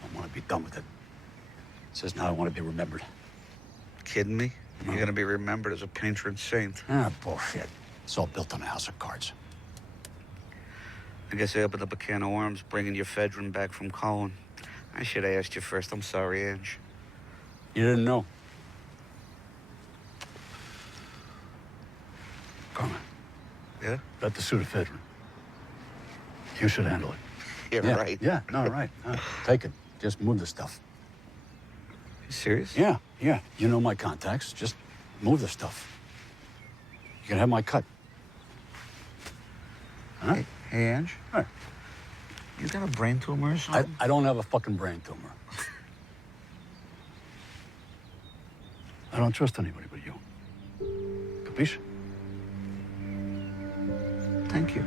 I want to be done with it. It says now I want to be remembered. Kidding me? You're gonna be remembered as a patron saint. Ah, bullshit. It's all built on a house of cards. I guess I opened up a can of worms bringing your Fedrin back from Colin. I should have asked you first. I'm sorry, Ange. You didn't know. Carmen. Yeah? Got the Sudafedrin. You should handle it. You're right. Yeah, no, right. Take it. Just move the stuff. You serious? Yeah. You know my contacts. Just move the stuff. You can have my cut. Huh? Hey, Ange. Hey. You got a brain tumor or something? I don't have a fucking brain tumor. I don't trust anybody but you. Capiche? Thank you.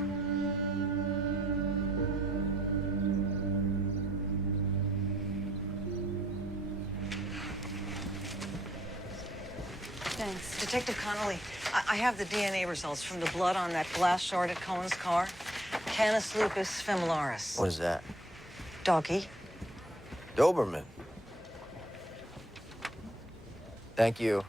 Thanks. Detective Connolly, I have the DNA results from the blood on that glass shard at Cohen's car. Canis lupus familiaris. What is that? Doggy. Doberman. Thank you.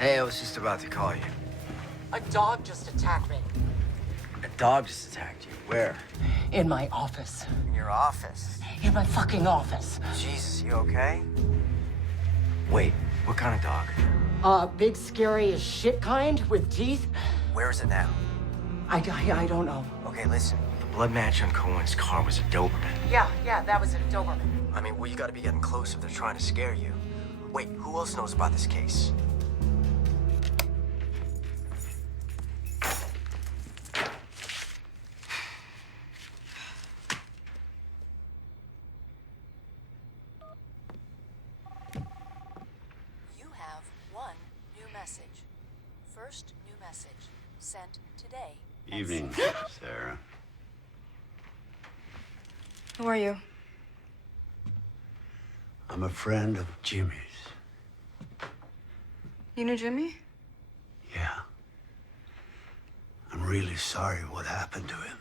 Hey, I was just about to call you. A dog just attacked me. A dog just attacked you. Where? In my office. In your office? In my fucking office. Jesus, you okay? Wait, what kind of dog? Big, scary as shit kind with teeth. Where is it now? I don't know. Okay, listen. The blood match on Cohen's car was a Doberman. Yeah, that was a Doberman. I mean, well, you gotta be getting close if they're trying to scare you. Wait, who else knows about this case? First new message sent today. Evening, Sarah. Who are you? I'm a friend of Jimmy's. You know Jimmy? Yeah. I'm really sorry what happened to him.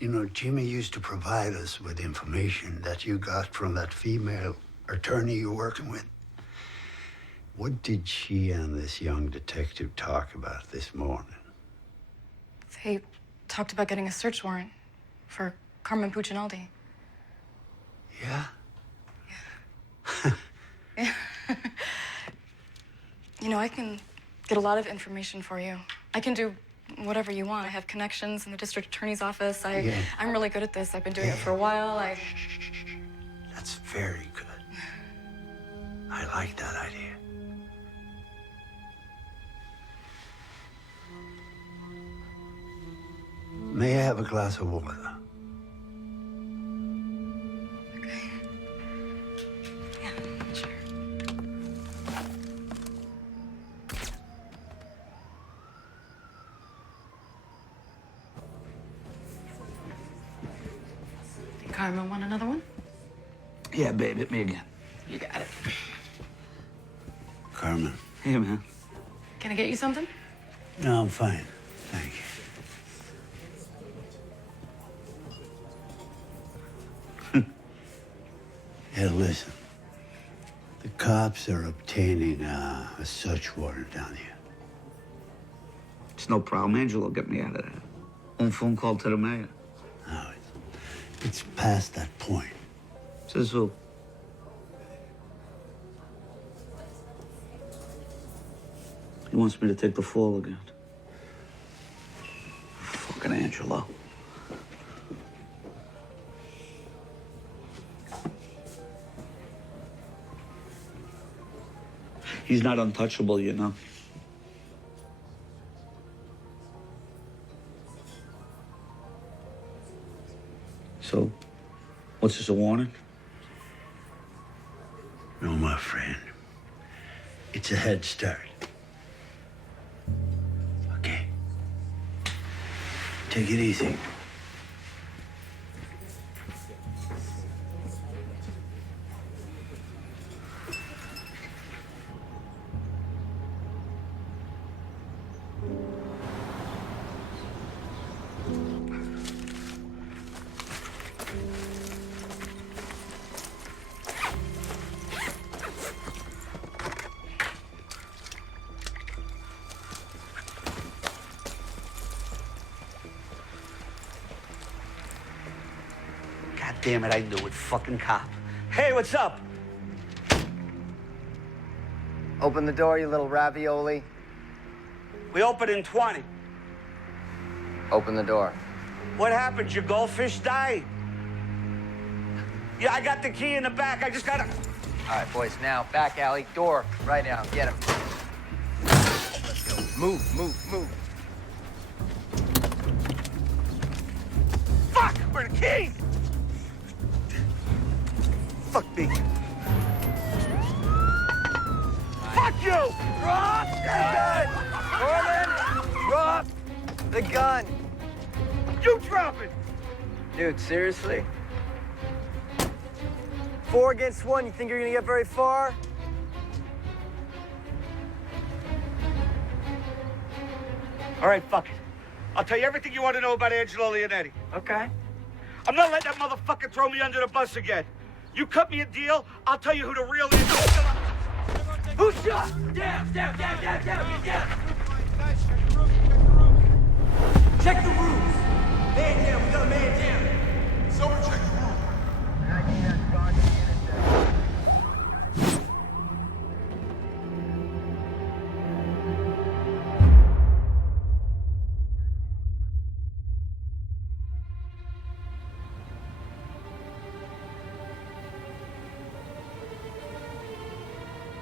You know, Jimmy used to provide us with information that you got from that female attorney you're working with. What did she and this young detective talk about this morning? They talked about getting a search warrant for Carmen Puccinaldi. Yeah? Yeah. You know, I can get a lot of information for you. I can do whatever you want. I have connections in the district attorney's office. I'm really good at this. I've been doing it for a while. That's very good. I like that idea. May I have a glass of water? Okay. Yeah, sure. Carmen, want another one? Yeah, babe, hit me again. You got it. Carmen. Hey, man. Can I get you something? No, I'm fine. Thank you. Yeah, listen. The cops are obtaining a search warrant down here. It's no problem. Angelo will get me out of there. One phone call to the mayor. No, it's past that point. Says who? He wants me to take the fall again. Fucking Angelo. He's not untouchable, you know. So, what's this, a warning? No, my friend. It's a head start. Okay? Take it easy. Damn it, I knew it. Fucking cop. Hey, what's up? Open the door, you little ravioli. We open in 20. Open the door. What happened? Your goldfish died? Yeah, I got the key in the back. I just gotta... All right, boys, now, back alley, door, right now, get him. Let's go. Move, move, move. Fuck! Where the key? Fuck me. Fuck you! Drop the gun! Norman, drop the gun. You drop it! Dude, seriously? 4 against 1, you think you're gonna get very far? All right, fuck it. I'll tell you everything you want to know about Angelo Leonetti. Okay. I'm not letting that motherfucker throw me under the bus again. You cut me a deal, I'll tell you who the real Angelo... Who shot? Down, down, down, down, down, get down! Check the rooms. Man down, we got a man down. Someone check the room.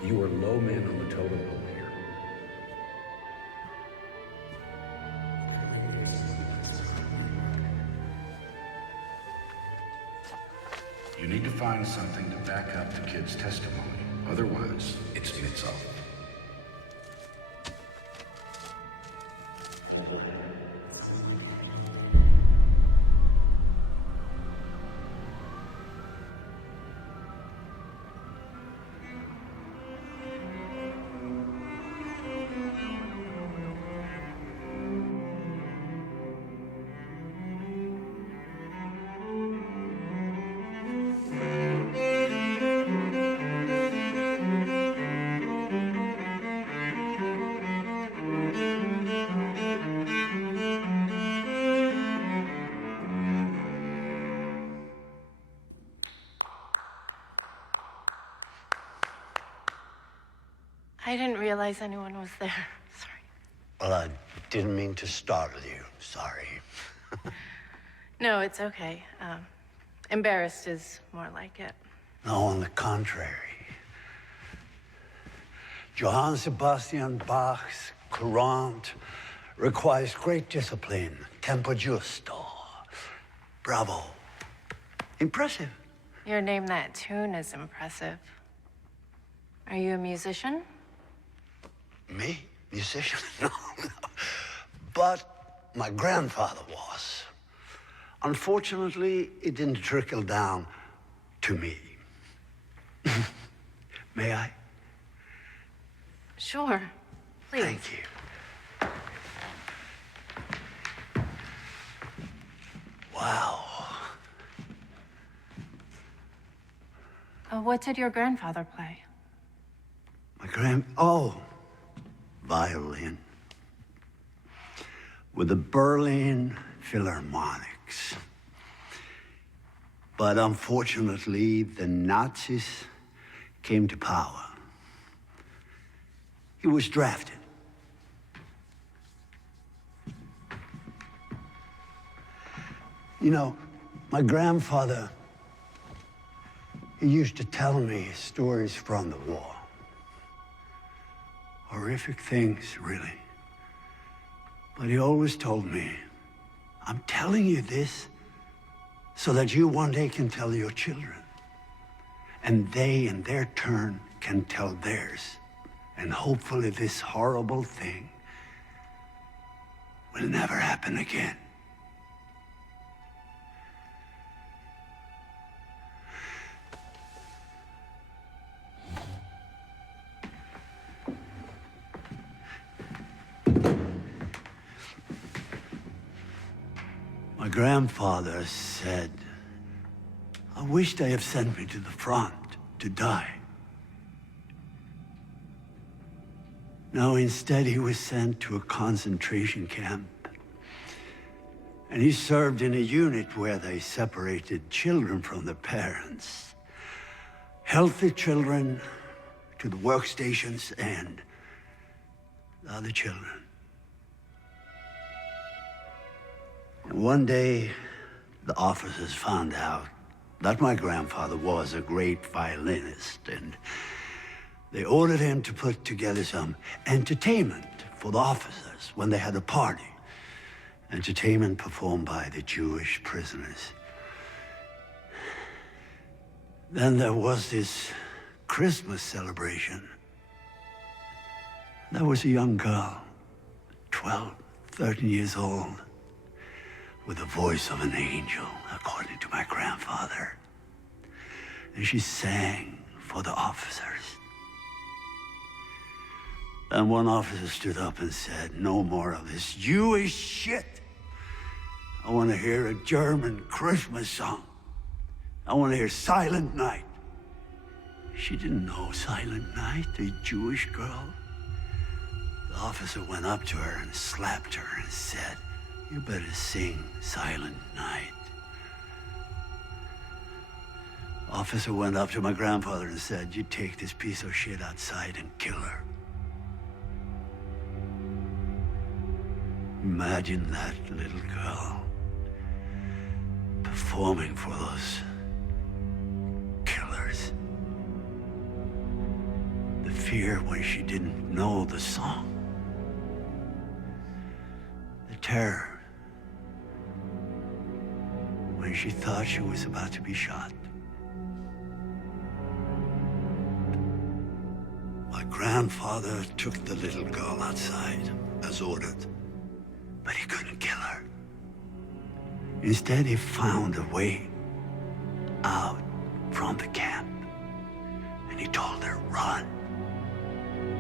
You are low men on the totem pole here. You need to find something to back up the kid's testimony. Otherwise, it's mitts off. I didn't realize anyone was there. Sorry. Well, I didn't mean to startle you. Sorry. No, it's okay. Embarrassed is more like it. No, on the contrary. Johann Sebastian Bach's Courant requires great discipline, tempo giusto. Bravo. Impressive. Your name that tune is impressive. Are you a musician? Me? Musician? No, no. But my grandfather was. Unfortunately, it didn't trickle down to me. May I? Sure. Please. Thank you. Wow. What did your grandfather play? Oh, violin. With the Berlin Philharmonics. But unfortunately, the Nazis came to power. He was drafted. You know, my grandfather, he used to tell me stories from the war. Horrific things, really. But he always told me, I'm telling you this so that you one day can tell your children. And they, in their turn, can tell theirs. And hopefully this horrible thing will never happen again. My grandfather said, I wish they had sent me to the front to die. No, instead he was sent to a concentration camp. And he served in a unit where they separated children from their parents. Healthy children to the workstations and the other children. And one day, the officers found out that my grandfather was a great violinist, and they ordered him to put together some entertainment for the officers when they had a party. Entertainment performed by the Jewish prisoners. Then there was this Christmas celebration. There was a young girl, 12, 13 years old, with the voice of an angel, according to my grandfather. And she sang for the officers. And one officer stood up and said, "No more of this Jewish shit. I want to hear a German Christmas song. I want to hear Silent Night." She didn't know Silent Night, a Jewish girl. The officer went up to her and slapped her and said, "You better sing Silent Night." The officer went up to my grandfather and said, "You take this piece of shit outside and kill her." Imagine that little girl performing for those killers. The fear when she didn't know the song. The terror when she thought she was about to be shot. My grandfather took the little girl outside as ordered. But he couldn't kill her. Instead, he found a way out from the camp. And he told her, "Run.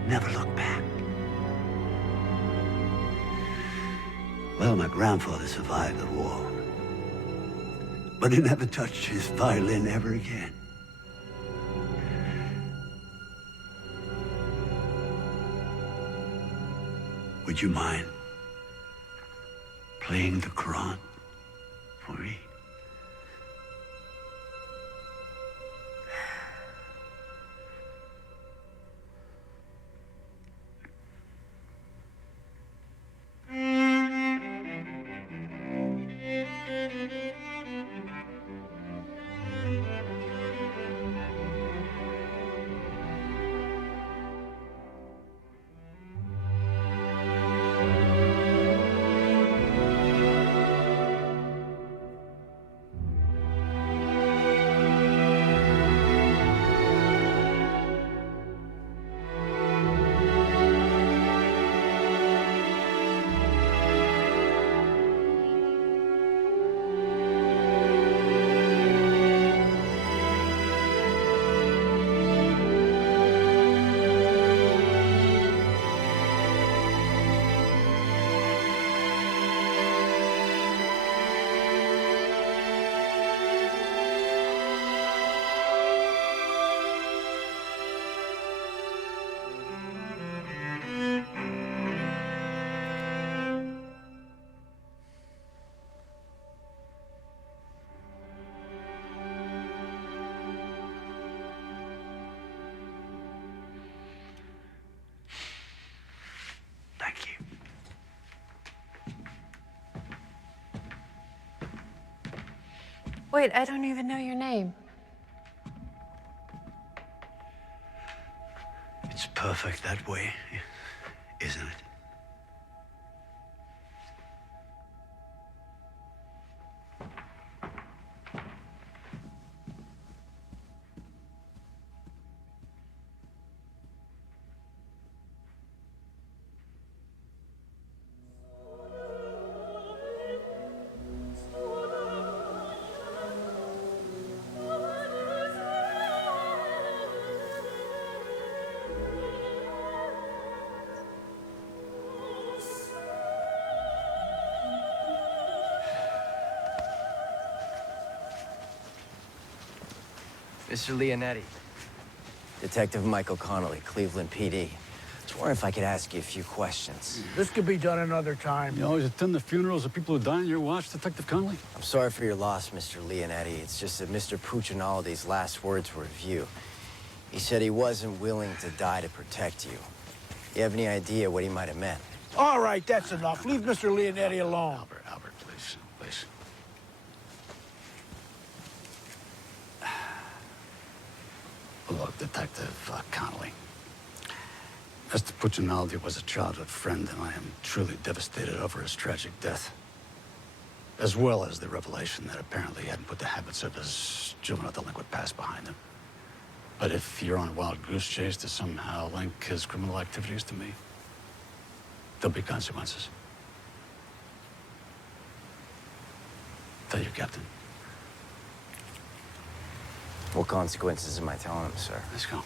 Never look back." Well, my grandfather survived the war. But he never touched his violin ever again. Would you mind playing the Quran for me? Wait, I don't even know your name. It's perfect that way, isn't it? Mr. Leonetti. Detective Michael Connolly, Cleveland PD. was wondering if I could ask you a few questions. This could be done another time. You always attend the funerals of people who die on your watch, Detective Connolly? I'm sorry for your loss, Mr. Leonetti. It's just that Mr. Puccinaldi's last words were of you. He said he wasn't willing to die to protect you. You have any idea what he might have meant? All right, that's enough. Leave Mr. Leonetti alone. Albert, please, please. Look, Detective Connolly. Mr. Puccinaldi was a childhood friend, and I am truly devastated over his tragic death. As well as the revelation that apparently he hadn't put the habits of his juvenile delinquent past behind him. But if you're on a wild goose chase to somehow link his criminal activities to me, there'll be consequences. Tell your captain. What consequences am I telling him, sir? Let's go.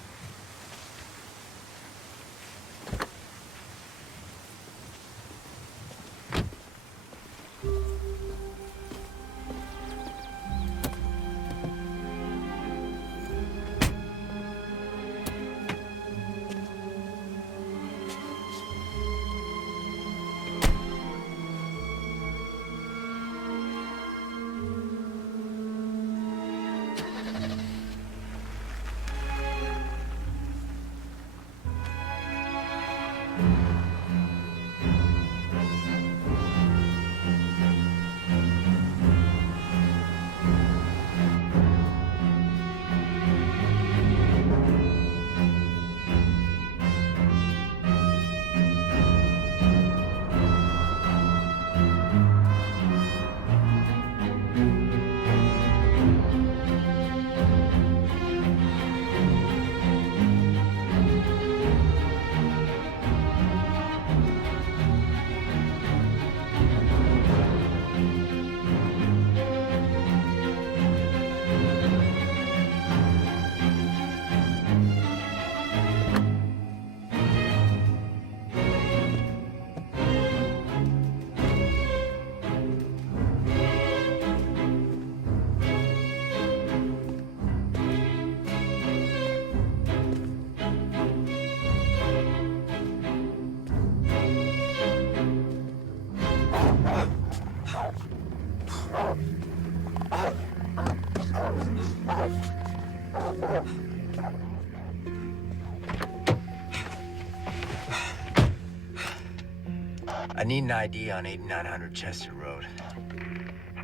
I need an ID on 8900 Chester Road.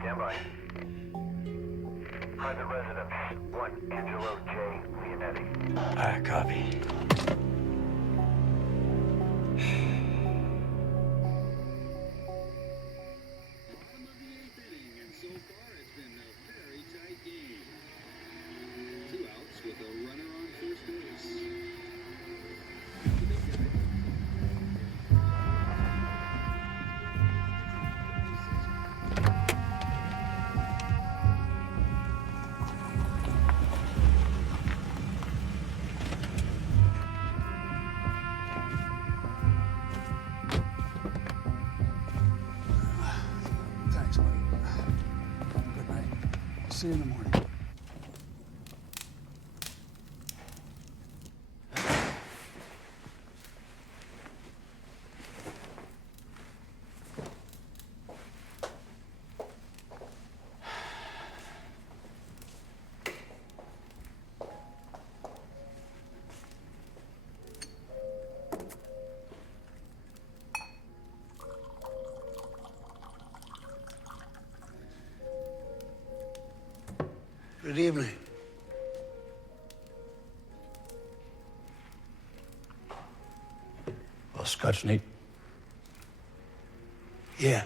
Stand by. Private residence, 1 Angelo J. Leonetti. All right, copy. Thanks, buddy. Good night. See you in the morning. Good evening. Well, Scotch neat. Yeah.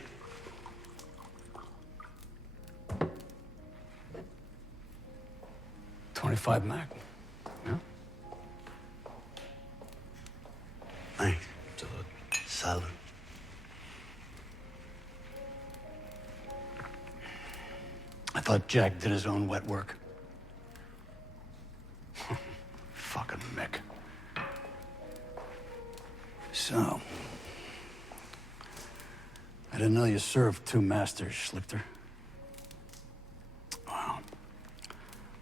.25 Mac. Yeah? Thanks. Salud. I thought Jack did his own wet work. Fucking Mick. So, I didn't know you served two masters, Schlichter. Wow.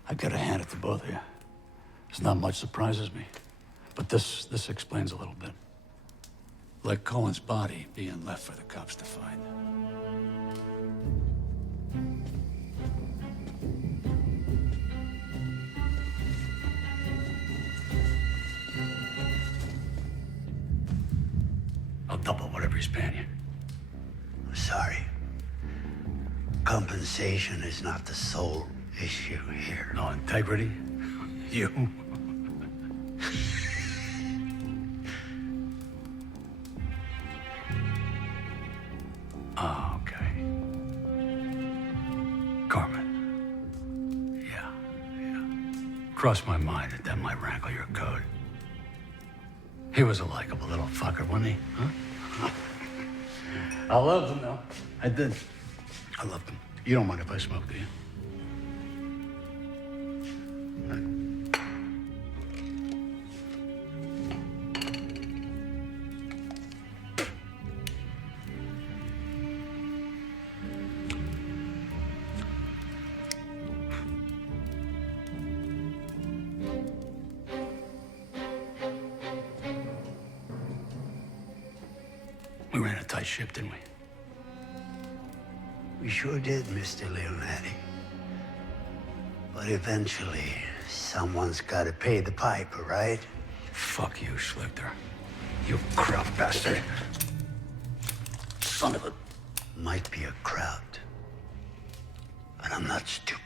I've got to hand it to both of you. There's not much surprises me. But this explains a little bit. Like Cohen's body being left for the cops to find. I'll double whatever he's paying you. I'm sorry. Compensation is not the sole issue here. No integrity? You? Oh, okay. Carmen. Yeah. Crossed my mind that might rankle your code. He was a likable little fucker, wasn't he? Huh? I loved him, though. I did. I loved him. You don't mind if I smoke, do you? We ran a tight ship, didn't we? We sure did, Mr. Leonetti. But eventually, someone's got to pay the piper, right? Fuck you, Schlichter. You crowd bastard. Son of a... Might be a crowd. But I'm not stupid.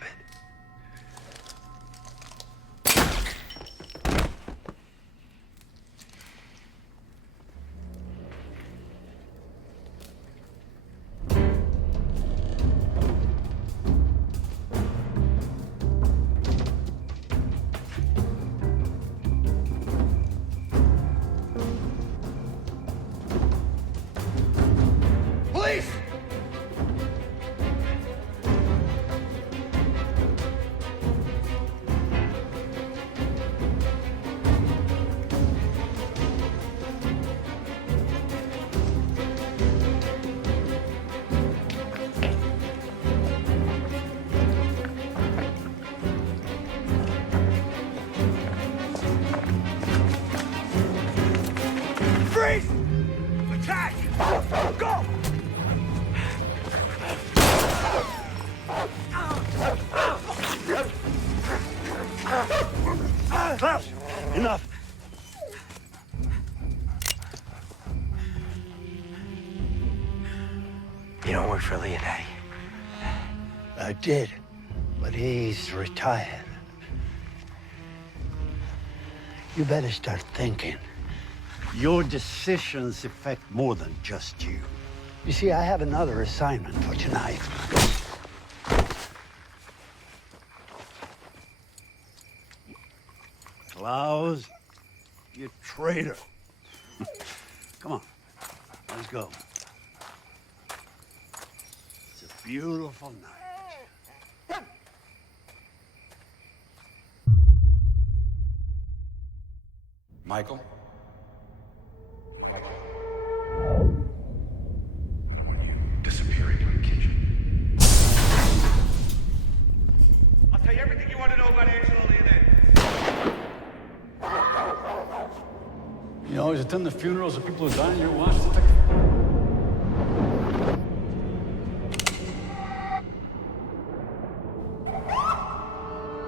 Police! Freeze! Attack! Go! Klaus, enough. You don't work for Leonetti. I did, but he's retired. You better start thinking. Your decisions affect more than just you. You see, I have another assignment for tonight. Klaus, you traitor. Come on, let's go. It's a beautiful night. Michael? Disappearing in the kitchen. I'll tell you everything you want to know about Angelo Leonetti. You always attend the funerals of people who died in your watch, Detective?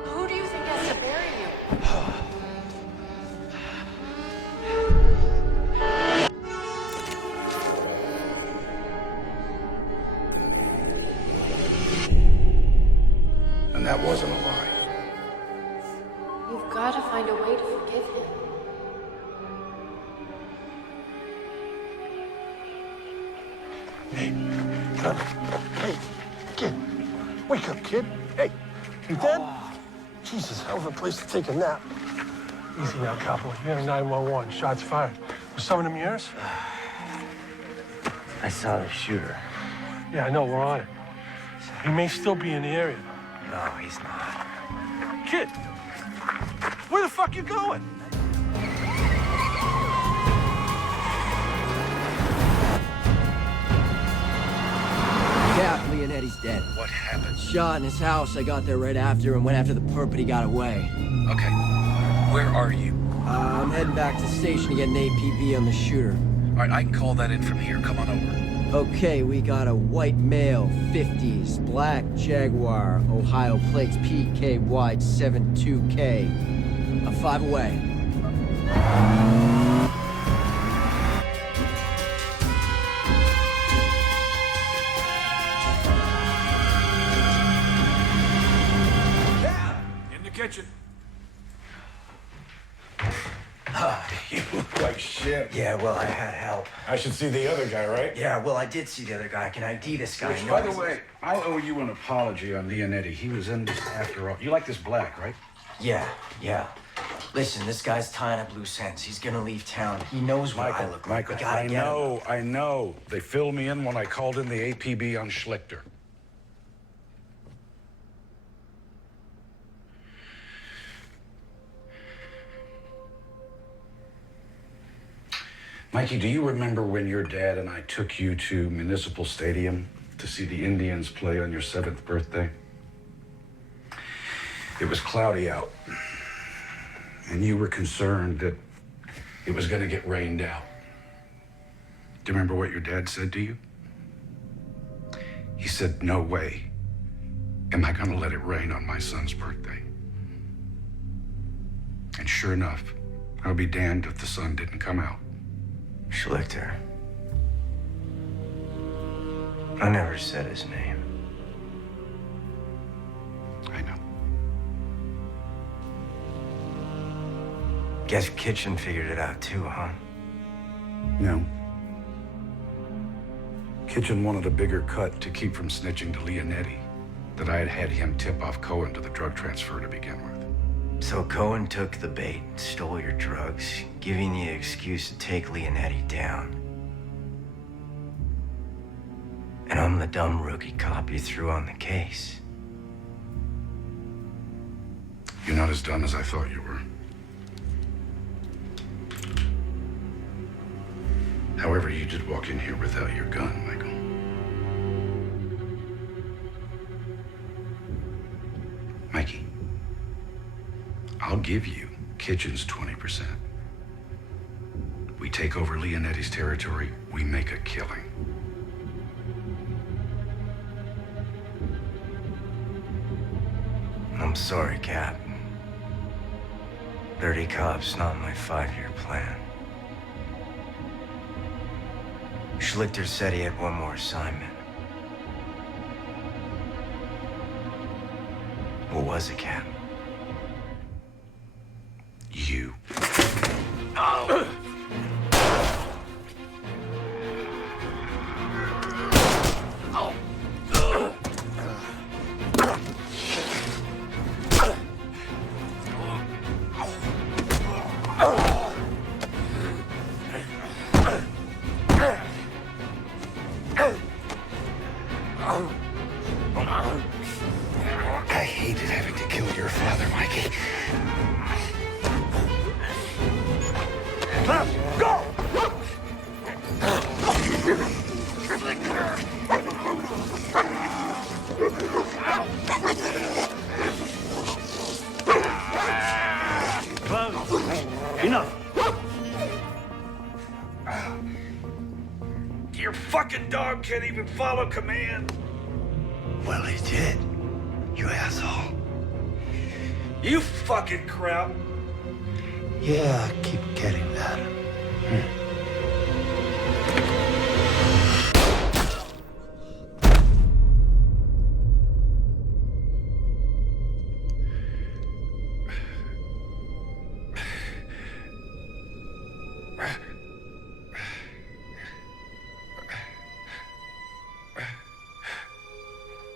Who do you think has to bury you? And that wasn't a lie. You've got to find a way to forgive him. Hey, hey, kid. Wake up, kid. Hey, you dead? Jesus, hell of a place to take a nap. Easy now, Capo. You're in 911. Shots fired. Was some of them yours? I saw the shooter. Yeah, I know. We're on it. He may still be in the area. No, he's not. Kid, where the fuck you going? Yeah, Leonetti's dead. What happened? Shot in his house. I got there right after and went after the perp, but he got away. Okay. Where are you? I'm heading back to the station to get an APB on the shooter. All right, I can call that in from here. Come on over. Okay, we got a white male, 50s, black Jaguar, Ohio plates PKY72K. A 5 away. In the kitchen. You look like shit. Yeah, well, I had help. I should see the other guy, right? Yeah, well, I did see the other guy. I can ID this guy. Which, by the way, I owe you an apology on Leonetti. He was in this after all. You like this black, right? Yeah. Listen, this guy's tying up loose ends. He's gonna leave town. He knows what I look like. We gotta get him. I know. They filled me in when I called in the APB on Schlichter. Mikey, do you remember when your dad and I took you to Municipal Stadium to see the Indians play on your 7th birthday? It was cloudy out, and you were concerned that it was going to get rained out. Do you remember what your dad said to you? He said, "No way am I going to let it rain on my son's birthday." And sure enough, I'll be damned if the sun didn't come out. Schlichter. I never said his name. I know. Guess Kitchen figured it out too, huh? No. Kitchen wanted a bigger cut to keep from snitching to Leonetti that I had had him tip off Cohen to the drug transfer to begin with. So Cohen took the bait, stole your drugs, giving you an excuse to take Leonetti down. And I'm the dumb rookie cop you threw on the case. You're not as dumb as I thought you were. However, you did walk in here without your gun, Michael. Mikey, I'll give you Kitchen's 20%. We take over Leonetti's territory, we make a killing. I'm sorry, Cap. Dirty cop's not my 5-year plan. Schlichter said he had one more assignment. What was it, Cap? You. Oh. I hated having to kill your father, Mikey. Let's go! Enough. Your fucking dog can't even follow command. Well, he did. You asshole. You fucking crap. Yeah, I keep getting that.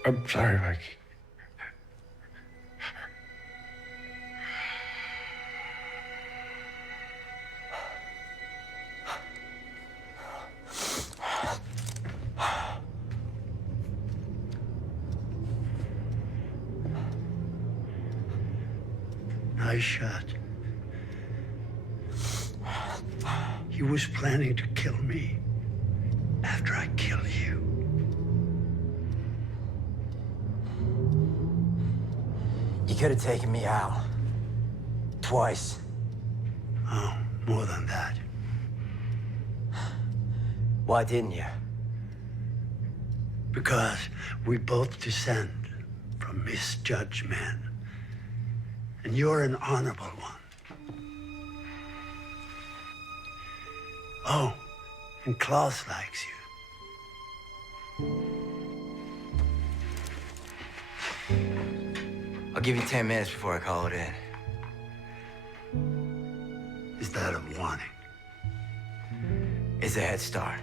I'm sorry, Mikey. Nice shot. He was planning to kill me after I killed you. You could have taken me out. Twice. Oh, more than that. Why didn't you? Because we both descend from misjudged men. And you're an honorable one. Oh, and Klaus likes you. I'll give you 10 minutes before I call it in. Is that a warning? It's a head start.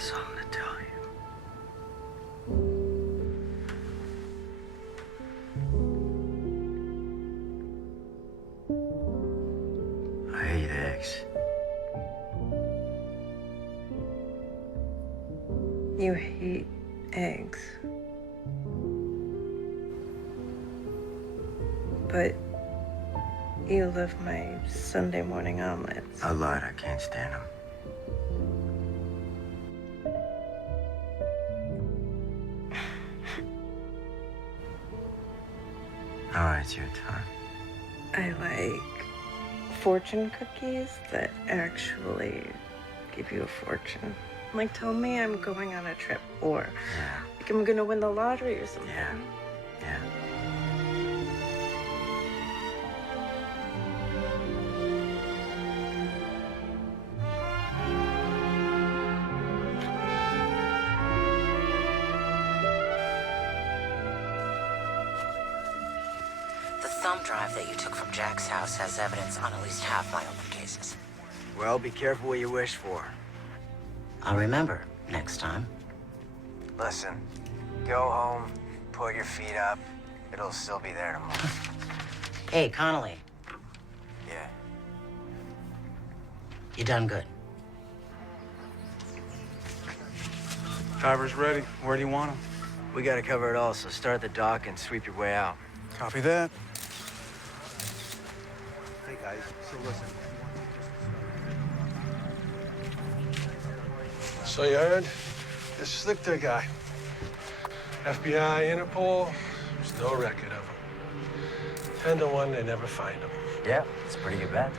Something to tell you. I hate eggs. You hate eggs. But you love my Sunday morning omelets. I lied, I can't stand them. All right, it's your turn. I like fortune cookies that actually give you a fortune. Like, tell me I'm going on a trip, or like I'm gonna win the lottery or something. Yeah. The thumb drive that you took from Jack's house has evidence on at least half my open cases. Well, be careful what you wish for. I'll remember next time. Listen, go home, put your feet up. It'll still be there tomorrow. Hey, Connolly. Yeah. You done good. Driver's ready. Where do you want him? We gotta cover it all, so start at the dock and sweep your way out. Copy that. Hey, guys, so listen. So you heard? This Slichter guy. FBI, Interpol, there's no record of him. 10-1, they never find him. Yeah, it's a pretty good bet.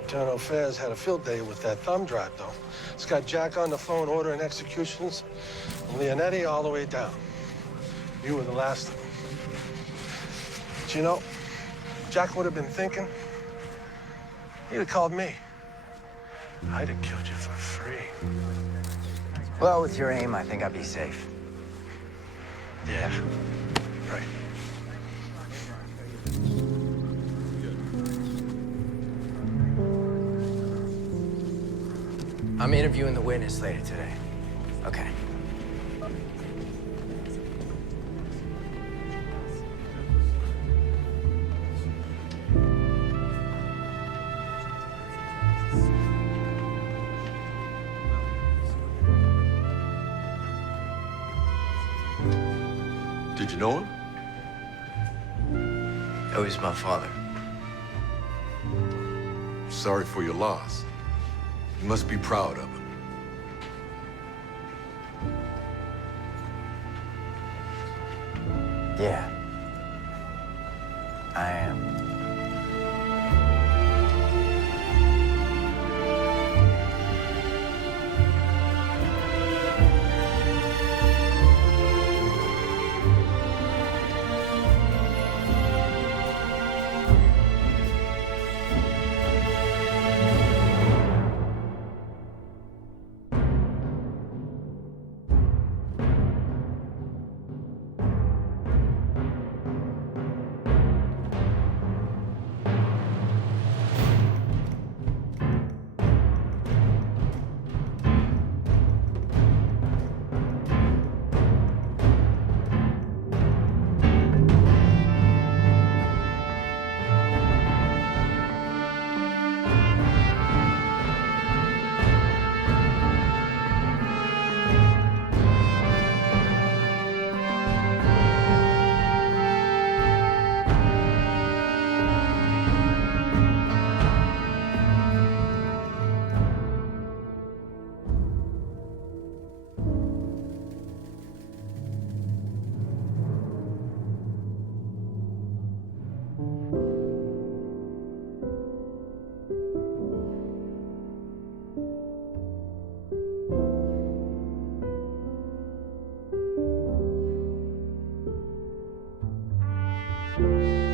Internal Affairs had a field day with that thumb drive, though. It's got Jack on the phone ordering executions, and Leonetti all the way down. You were the last of them. But you know, Jack would have been thinking, he'd have called me. I'd have killed you for free. Well, with your aim, I think I'd be safe. Yeah, right. I'm interviewing the witness later today. Okay. Did you know him? That was my father. Sorry for your loss. You must be proud of him. Yeah. I am. Action.